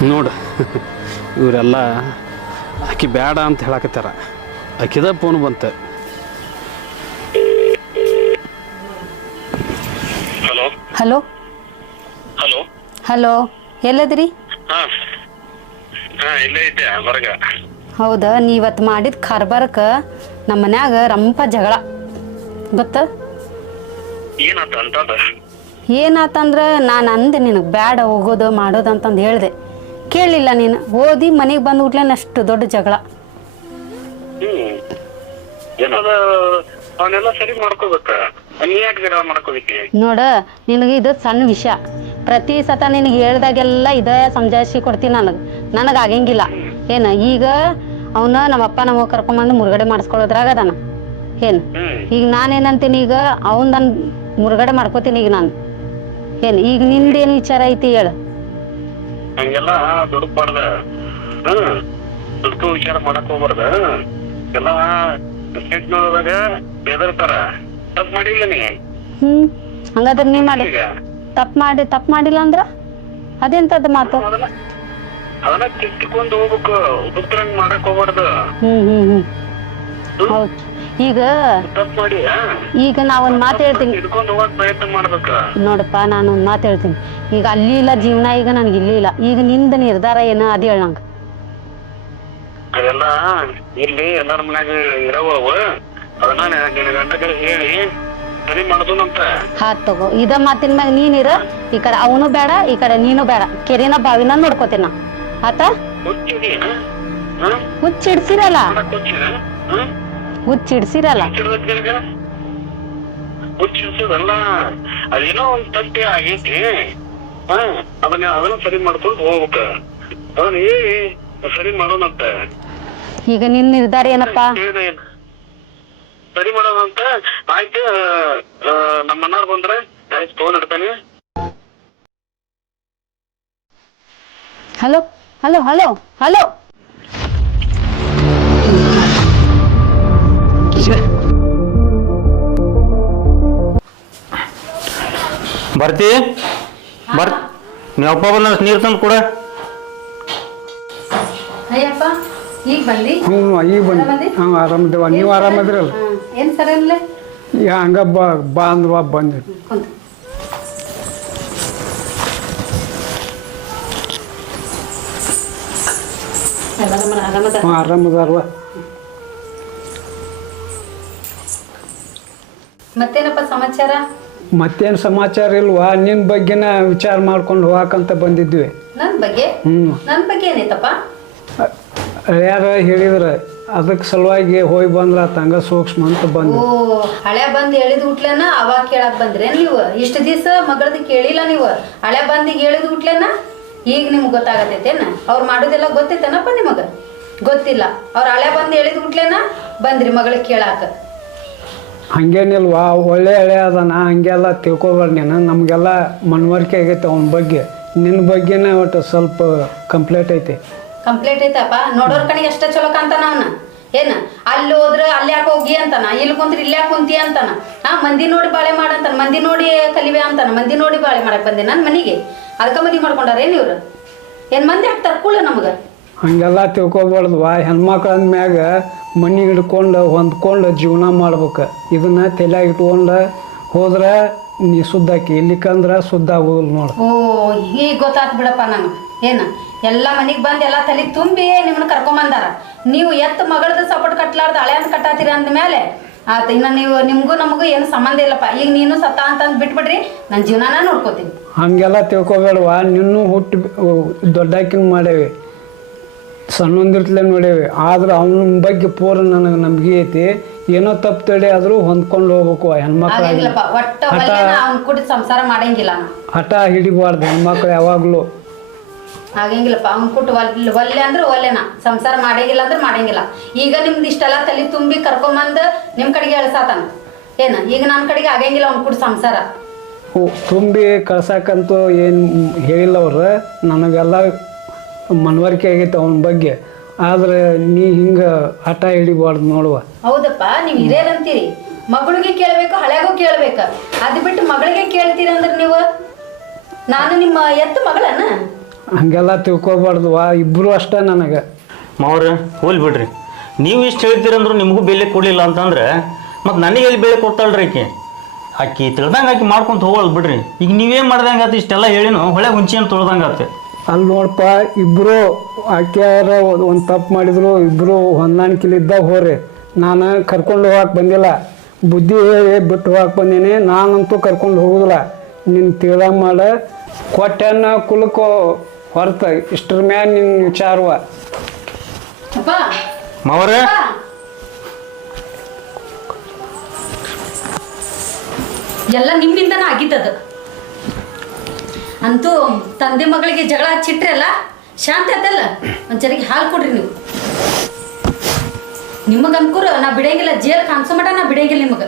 ನೋಡು, ಇವರೆಲ್ಲ ಆಕಿ ಬೇಡ ಅಂತ ಹೇಳಕತ್ತಾರ. ಆಕಿದ ಫೋನ್ ಬಂತ. ಹಲೋ ಹಲೋ, ಹಲೋ, ಎಲ್ಲದ್ರಿ? ಇಲ್ಲೇ ಇದ್ದೆ ಹೊರಗ. ಹೌದಾ, ನೀವತ್ತು ಮಾಡಿದ ಕಾರ್ಬಾರಕ್ಕ ನಮ್ಮ ಮನ್ಯಾಗ ರಂಪ ಜಗಳ ಗೊತ್ತ? ಏನಾತ ಅಂತದ? ಏನಾತಂದ್ರ ನಾನು ಅಂದೆ ನಿನಗೆ ಬ್ಯಾಡ ಹೋಗೋದು ಮಾಡೋದು ಅಂತಂದು ಹೇಳಿದೆ, ಕೇಳಲಿಲ್ಲ ನೀನು. ಓದಿ ಮನೆಗೆ ಬಂದು ಹುಟ್ಲೇನ ಅಷ್ಟು ದೊಡ್ಡ ಜಗಳ. ಏನದ ಅವನ್ನೆಲ್ಲ ಸರಿ ಮಾಡ್ಕೋಬೇಕ, ನೀ ಯಾಕೆ ಜಗಳ ಮಾಡ್ಕೋಬೇಕಿ? ನೋಡ, ನಿನಗೆ ಇದು ಸಣ್ಣ ವಿಷಯ. ಪ್ರತಿ ಸತ ನಿನಗೆ ಹೇಳ್ದಾಗೆಲ್ಲ ಇದೇ ಸಮಜಾಯಿಸಿ ಕೊಡ್ತೀನಿ. ನನಗೆ ಆಗಂಗಿಲ್ಲ ಏನು. ಈಗ ಅವನ ನಮ್ಮಪ್ಪ ನಮ್ಮ ಕರ್ಕೊಂಬಂದು ಮುರುಗಡೆ ಮಾಡಿಸ್ಕೊಳ್ಳೋದ್ರಾಗ ಅದಾನ ಏನು. ಈಗ ನಾನೇನಂತೀನಿ, ಈಗ ಅವನ್ ನಾನು ಮುರುಗಡೆ ಮಾಡ್ಕೋತೀನಿ ಈಗ ನಾನು ಏನು. ಈಗ ನಿಂದೇನು ವಿಚಾರ ಐತಿ ಹೇಳು. ಹಂಗೆಲ್ಲ ದುಡುಕ್ಬಾರ್ದ, ದುಡ್ಕು ವಿಚಾರ ಮಾಡಕ್ ಹೋಗ್ಬಾರ್ದ. ಎಲ್ಲ ನೋಡಿದಾಗ ಬೆದರ್ತಾರ. ತಪ್ಪು ಮಾಡಿಲ್ಲ ನೀ. ಹಂಗಾದ್ರೆ ನೀ ಮಾಡಿ ತಪ್ಪು ಮಾಡಿಲ್ಲ ಅಂದ್ರ ಅದೆಂತದ ಮಾತು? ಅದನ್ನ ಕಿತ್ಕೊಂಡು ಹೋಗ್ಬೇಕು, ಉತ್ತರಂಗ್ ಮಾಡಕ್ ಹೋಗ್ಬಾರ್ದು. ಹೌದು. ಈಗ ತಪ್ಪು ಮಾಡಿ ಈಗ ನಾವೊಂದ್ ಮಾತು ಹೇಳ್ತೀನಿ, ಹಿಡ್ಕೊಂಡು ಹೋಗಕ್ ಪ್ರಯತ್ನ ಮಾಡ್ಬೇಕ. ನೋಡಪ್ಪ, ನಾನು ಒಂದ್ ಮಾತು ಹೇಳ್ತೀನಿ. ಈಗ ಅಲ್ಲಿ ಇಲ್ಲ ಜೀವನ, ಈಗ ನನ್ಗೆ ಇಲ್ಲಿ ಇಲ್ಲ. ಈಗ ನಿಂದ ನಿರ್ಧಾರ ಏನು ಅದ ಹೇಳ ನಂಗೆ. ಅದೆಲ್ಲ ಇಲ್ಲಿ ಎಲ್ಲಾರ ಮನ್ಯಾಗ ಇರವ, ಅದನ್ನ ನಿನ್ನ ಗಂಡಗಳು ಹೇಳಿ ಸರಿ ಮಾಡೋದಂತ. ಹಾತ್ ತಗೋ, ಇದ ಮಾತಿನ ಮ್ಯಾಗ ನೀನಿರ. ಈ ಕಡೆ ಅವನು ಬೇಡ, ಈ ಕಡೆ ನೀನು ಬೇಡ. ಕೆರಿನ ಬಾವಿನ ನೋಡ್ಕೋತೀನಿ ನಾ. ಆತ ಹುಚ್ಚಿಡ್ಸಿರಲ್ಲ, ಹುಚ್ಚಿಡ್ಸಿರಲ್ಲ. ಹುಚ್ಚಿಡ್ಸೋದಲ್ಲ, ಅದೇನೋ ಒಂದ್ ತಪ್ಪೆ ಆಗೈತಿ. ಅದನ್ನ ಸರಿ ಮಾಡ್ಕೊಂಡು ಹೋಗ್ಬೇಕ. ಅದನ್ನ ಸರಿ ಮಾಡೋಣಂತ. ಈಗ ನಿನ್ ನಿರ್ಧಾರ ಏನಪ್ಪಾ? ಸರಿ ಮಾಡೋದಂತ. ಆಯ್ತು, ನಮ್ಮ ಅಣ್ಣಾರ್ ಬಂದ್ರೆ ಆಯ್ತು, ಫೋನ್ ಇಡ್ತಾನೆ. Hello hello hello hello. ಬರ್ತಿ ನೀವಪ್ಪ ಬಂದ ನೀರು ತಂದು ಕೂಡ. ಅಯ್ಯಪ್ಪ, ಈಗ ಬಂದಿ ಹ್ಞೂ ಈಗ ಬಂದು ಆರಾಮದಿ? ಹಾಂ ಆರಾಮದೇವ ನೀವು ಆರಾಮದಿರಲ್ಲ ಏನ್ ಸರ ಅನ್ಲೆ ಹಂಗ ಬಾ ಅಂದ್ವಾ ಬಂದ್ವಿ ಕುಂತು ಆರಾಮದ ಹ್ಞೂ ಆರಾಮದಾರವ ಮತ್ತೇನಪ್ಪ ಸಮಾಚಾರ ಮತ್ತೇನು ಸಮಾಚಾರ ಇಲ್ವಾ ನಿನ್ನ ಬಗ್ಗೆನ ವಿಚಾರ ಮಾಡ್ಕೊಂಡು ಹೋಗಾಕಂತ ಬಂದಿದ್ವಿ ನನ್ ಬಗ್ಗೆ ಹ್ಞೂ ನನ್ ಬಗ್ಗೆ ಏನೈತಪ್ಪ ಯಾರು ಹೇಳಿದ್ರೆ ಅದಕ್ಕೆ ಸಲುವಾಗಿ ಹೋಗಿ ಬಂದ್ರ ಹಂಗ ಸೂಕ್ಷ್ಮ ಅಂತ ಓ ಬಂದು ಹಳೆ ಬಂದ್ ಹೇಳಿದ ಹುಟ್ಲೇನ ಅವಾಗ ಕೇಳಕ್ ಬಂದ್ರೇನ್ ನೀವು ಇಷ್ಟ ದಿವಸ ಮಗಳದ್ ಕೇಳಿಲ್ಲ ನೀವು ಹಳೆ ಬಂದಿಗೆ ಹೇಳಿದ ಹುಟ್ಲೇನ ಈಗ ನಿಮ್ಗೆ ಗೊತ್ತಾಗತೈತೇನ ಅವ್ರು ಮಾಡೋದೆಲ್ಲ ಗೊತ್ತೈತೇನಪ್ಪ ನಿಮಗ ಗೊತ್ತಿಲ್ಲ ಅವ್ರ ಹಳೆ ಬಂದ್ ಹೇಳಿದ ಹುಟ್ಲೇನ ಬಂದ್ರಿ ಮಗಳಿಗೆ ಕೇಳಾಕ ಹಂಗೇನಿಲ್ವಾ ಒಳ್ಳೆ ಹಳೆ ಅದಾನ ಹಂಗೆಲ್ಲ ತಿಳ್ಕೊಬೇಡ ನೀನು ನಮಗೆಲ್ಲ ಮನವರಿಕೆ ಆಗೈತೆ ಅವನ ಬಗ್ಗೆ ನಿನ್ನ ಬಗ್ಗೆನೇ ಒಟ್ಟು ಸ್ವಲ್ಪ ಕಂಪ್ಲೇಂಟ್ ಐತಿ ಕಂಪ್ಲೀಟ್ ಐತಪ್ಪ ನೋಡೋರ್ ಕಣಿಗೆ ಅಷ್ಟೇ ಚಲೋ ಕಾಂತಾನ ಅವನ ಏನ ಅಲ್ಲಿ ಹೋದ್ರ ಅಲ್ಲಿ ಯಾಕೆ ಹೋಗಿ ಅಂತಾನ ಇಲ್ಲಿ ಕುಂತ್ರ ಇಲ್ಲಿ ಯಾಕೆ ಕುಂತಿ ಅಂತಾನ ಮಂದಿ ನೋಡಿ ಬಾಳೆ ಮಾಡಂತಾನ ಮಂದಿ ನೋಡಿ ಕಲಿವೆ ಅಂತಾನ ಮಂದಿ ನೋಡಿ ಬಾಳೆ ಮಾಡಕ್ ಬಂದೆ ನನ್ನ ಮನಿಗೆ ಅದಕ್ಕೆ ಮದಿ ಮಾಡ್ಕೊಂಡಾರೇನ್ ಇವ್ರು ಏನ್ ಮಂದಿ ಹಾಕ್ತಾರ ಕೂಳ ನಮಗ ಹಂಗೆಲ್ಲ ತಿಳ್ಕೊಬಾರ್ದವಾ ಹೆಣ್ಮಕ್ಳು ಅಂದ್ಮ್ಯಾಗ ಮನೆ ಹಿಡ್ಕೊಂಡು ಹೊಂದ್ಕೊಂಡು ಜೀವನ ಮಾಡ್ಬೇಕು ಇದನ್ನ ತಲೆಯಾಗ ಇಟ್ಕೊಂಡು ಹೋದ್ರೆ ನೀ ಸುದ್ದಾಕಿ ಇಲ್ಲಿಕಂದ್ರೆ ಸುದ್ದ ಆಗೋದಿಲ್ಲ ನೋಡು ಓ ಈಗ ಗೊತ್ತಾತ್ ಬಿಡಪ್ಪ ನನಗೆ ಏನ ಎಲ್ಲ ಮನಿಗೆ ಬಂದು ಎಲ್ಲ ತಲೆಗೆ ತುಂಬಿ ನಿಮ್ಮನ್ನ ಕರ್ಕೊಂಬಂದಾರ ನೀವು ಎತ್ತ ಮಗಳದ ಸಪೋರ್ಟ್ ಕಟ್ಲಾರ್ದ ಹಳೆ ಅಂತ ಕಟ್ಟಾತೀರಿ ಅಂದ್ಮೇಲೆ ಆತ ಇನ್ನು ನೀವು ನಿಮಗೂ ನಮಗೂ ಏನು ಸಂಬಂಧ ಇಲ್ಲಪ್ಪ ಈಗ ನೀನು ಸತ್ತ ಅಂತಂದು ಬಿಟ್ಬಿಡ್ರಿ ನನ್ನ ಜೀವನನ ನೋಡ್ಕೋತೀನಿ ಹಾಗೆಲ್ಲ ತಿಳ್ಕೊಬೇಡವಾ ನಿನ್ನೂ ಹುಟ್ಟು ದೊಡ್ಡಾಕಿನ ಮಾಡೇವಿ ಸಣ್ಣೊಂದಿರ್ತ್ಲೆ ನೋಡೇವಿ ಆದ್ರೆ ಅವನ ಬಗ್ಗೆ ಪೂರ ನನಗೆ ನಂಬಿಕೆ ಐತಿ ಏನೋ ತಪ್ಪು ತಡೆ ಆದರೂ ಹೊಂದ್ಕೊಂಡು ಹೋಗ್ಬೇಕು ಹೆಣ್ಮಕ್ಳಾಗಿ ಹಾಗೇನಿಲ್ಲಪ್ಪ ಒಟ್ಟ ಅವ್ನ ಕೂಡ ಸಂಸಾರ ಮಾಡಂಗಿಲ್ಲ ನಾ ಹಠ ಹಿಡಿಬಾರ್ದು ಹೆಣ್ಮಕ್ಳು ಯಾವಾಗಲೂ ಹಾಗಂಗಿಲ್ಲಪ್ಪ ಅವ್ನ ಕುಟ್ಟು ಒಲ್ಲೆ ಅಂದ್ರೆ ಒಲ್ಲೆನ ಸಂಸಾರ ಮಾಡಂಗಿಲ್ಲ ಅಂದ್ರೆ ಮಾಡಂಗಿಲ್ಲ ಈಗ ನಿಮ್ದು ಇಷ್ಟೆಲ್ಲ ತಲೆ ತುಂಬಿ ಕರ್ಕೊಂಬಂದು ನಿಮ್ಮ ಕಡೆಗೆ ಎಳ್ಸಾತಾನ ಏನ ಈಗ ನನ್ನ ಕಡೆಗೆ ಆಗಂಗಿಲ್ಲ ಅವ್ನ ಕೂಡ ಸಂಸಾರ ತುಂಬಿ ಕಳ್ಸಕ್ಕಂತೂ ಏನು ಹೇಳಿಲ್ಲ ಅವ್ರು ನನಗೆಲ್ಲ ಮನವರಿಕೆ ಆಗೈತೆ ಅವನ ಬಗ್ಗೆ ಆದ್ರೆ ನೀ ಹಿಂಗೆ ಹಠ ಹಿಡಿಬಾರ್ದು ನೋಡುವ ಹೌದಪ್ಪ ನೀವು ಹಿರಿಯರಂತೀರಿ ಮಗಳಿಗೆ ಕೇಳಬೇಕು ಹಳೆಗೂ ಕೇಳ್ಬೇಕು ಅದು ಬಿಟ್ಟು ಮಗಳಿಗೆ ಕೇಳ್ತೀರಿ ಅಂದ್ರೆ ನೀವು ನಾನು ನಿಮ್ಮ ಎತ್ತು ಮಗಳನ್ನ ಹಂಗೆಲ್ಲ ತಿಳ್ಕೊಬಾರ್ದುವಾ ಇಬ್ಬರು ಅಷ್ಟೇ ನನಗೆ ಮಾವ್ರೆ ಹೋಲ್ ಬಿಡ್ರಿ ನೀವು ಇಷ್ಟು ಹೇಳ್ತೀರಂದ್ರು ನಿಮಗೂ ಬೆಲೆ ಕೊಡಲಿಲ್ಲ ಅಂತಂದ್ರೆ ಮತ್ತು ನನಗೆ ಎಲ್ಲಿ ಬೆಲೆ ಕೊಡ್ತಾಳ್ರಿ ಆಕಿ ತಿಳ್ದಂಗೆ ಆಕಿ ಮಾಡ್ಕೊಂತ ಹೋಗೋದು ಬಿಡ್ರಿ ಈಗ ನೀವೇನು ಮಾಡ್ದಂಗೆ ಆತು ಇಷ್ಟೆಲ್ಲ ಹೇಳಿನೂ ಹೊಳೆ ಹುಂಚಿಯನ್ನು ತೊಳ್ದಂಗೆ ಆತು ಅಲ್ಲಿ ನೋಡಪ್ಪ ಇಬ್ಬರು ಆಕೆಯಾರ ಒಂದು ತಪ್ಪು ಮಾಡಿದ್ರು ಇಬ್ಬರು ಹೊಂದಾಣಿಕೆಲಿದ್ದಾಗ ಹೋರಿ ನಾನು ಕರ್ಕೊಂಡು ಹೋಗಕ್ಕೆ ಬಂದಿಲ್ಲ ಬುದ್ಧಿ ಹೇಳಿ ಬಿಟ್ಟು ಹೋಗಕ್ಕೆ ಬಂದೀನಿ ನಾನಂತೂ ಕರ್ಕೊಂಡು ಹೋಗೋದಿಲ್ಲ ನಿನ್ನ ತಿಳ್ದಂಗೆ ಮಾಡ ಕೊಟ್ಟೆನ್ನ ಕುಲಕ್ಕೋ ಹೊರತು ಇಷ್ಟರ ಮ್ಯಾಗ ನಿನ್ನ ವಿಚಾರವ ಅಪ್ಪ ಮಾವ್ರೆ ಎಲ್ಲ ನಿಮ್ಮಿಂದನ ಆಗಿದ್ದದು ಅಂತೂ ತಂದೆ ಮಗಳಿಗೆ ಜಗಳ ಹಚ್ಚಿಟ್ರಿ ಅಲ್ಲ ಶಾಂತಿ ಆತಲ್ಲ ಒಂಚರಿಗೆ ಹಾಲು ಕೊಡ್ರಿ ನೀವು ನಿಮಗೆ ಅನ್ಕೂರು ನಾ ಬಿಡಂಗಿಲ್ಲ ಜೇಲ್ ಕಾಣಿಸೋ ಮಟ ನಾ ಬಿಡಂಗಿಲ್ಲ ನಿಮಗೆ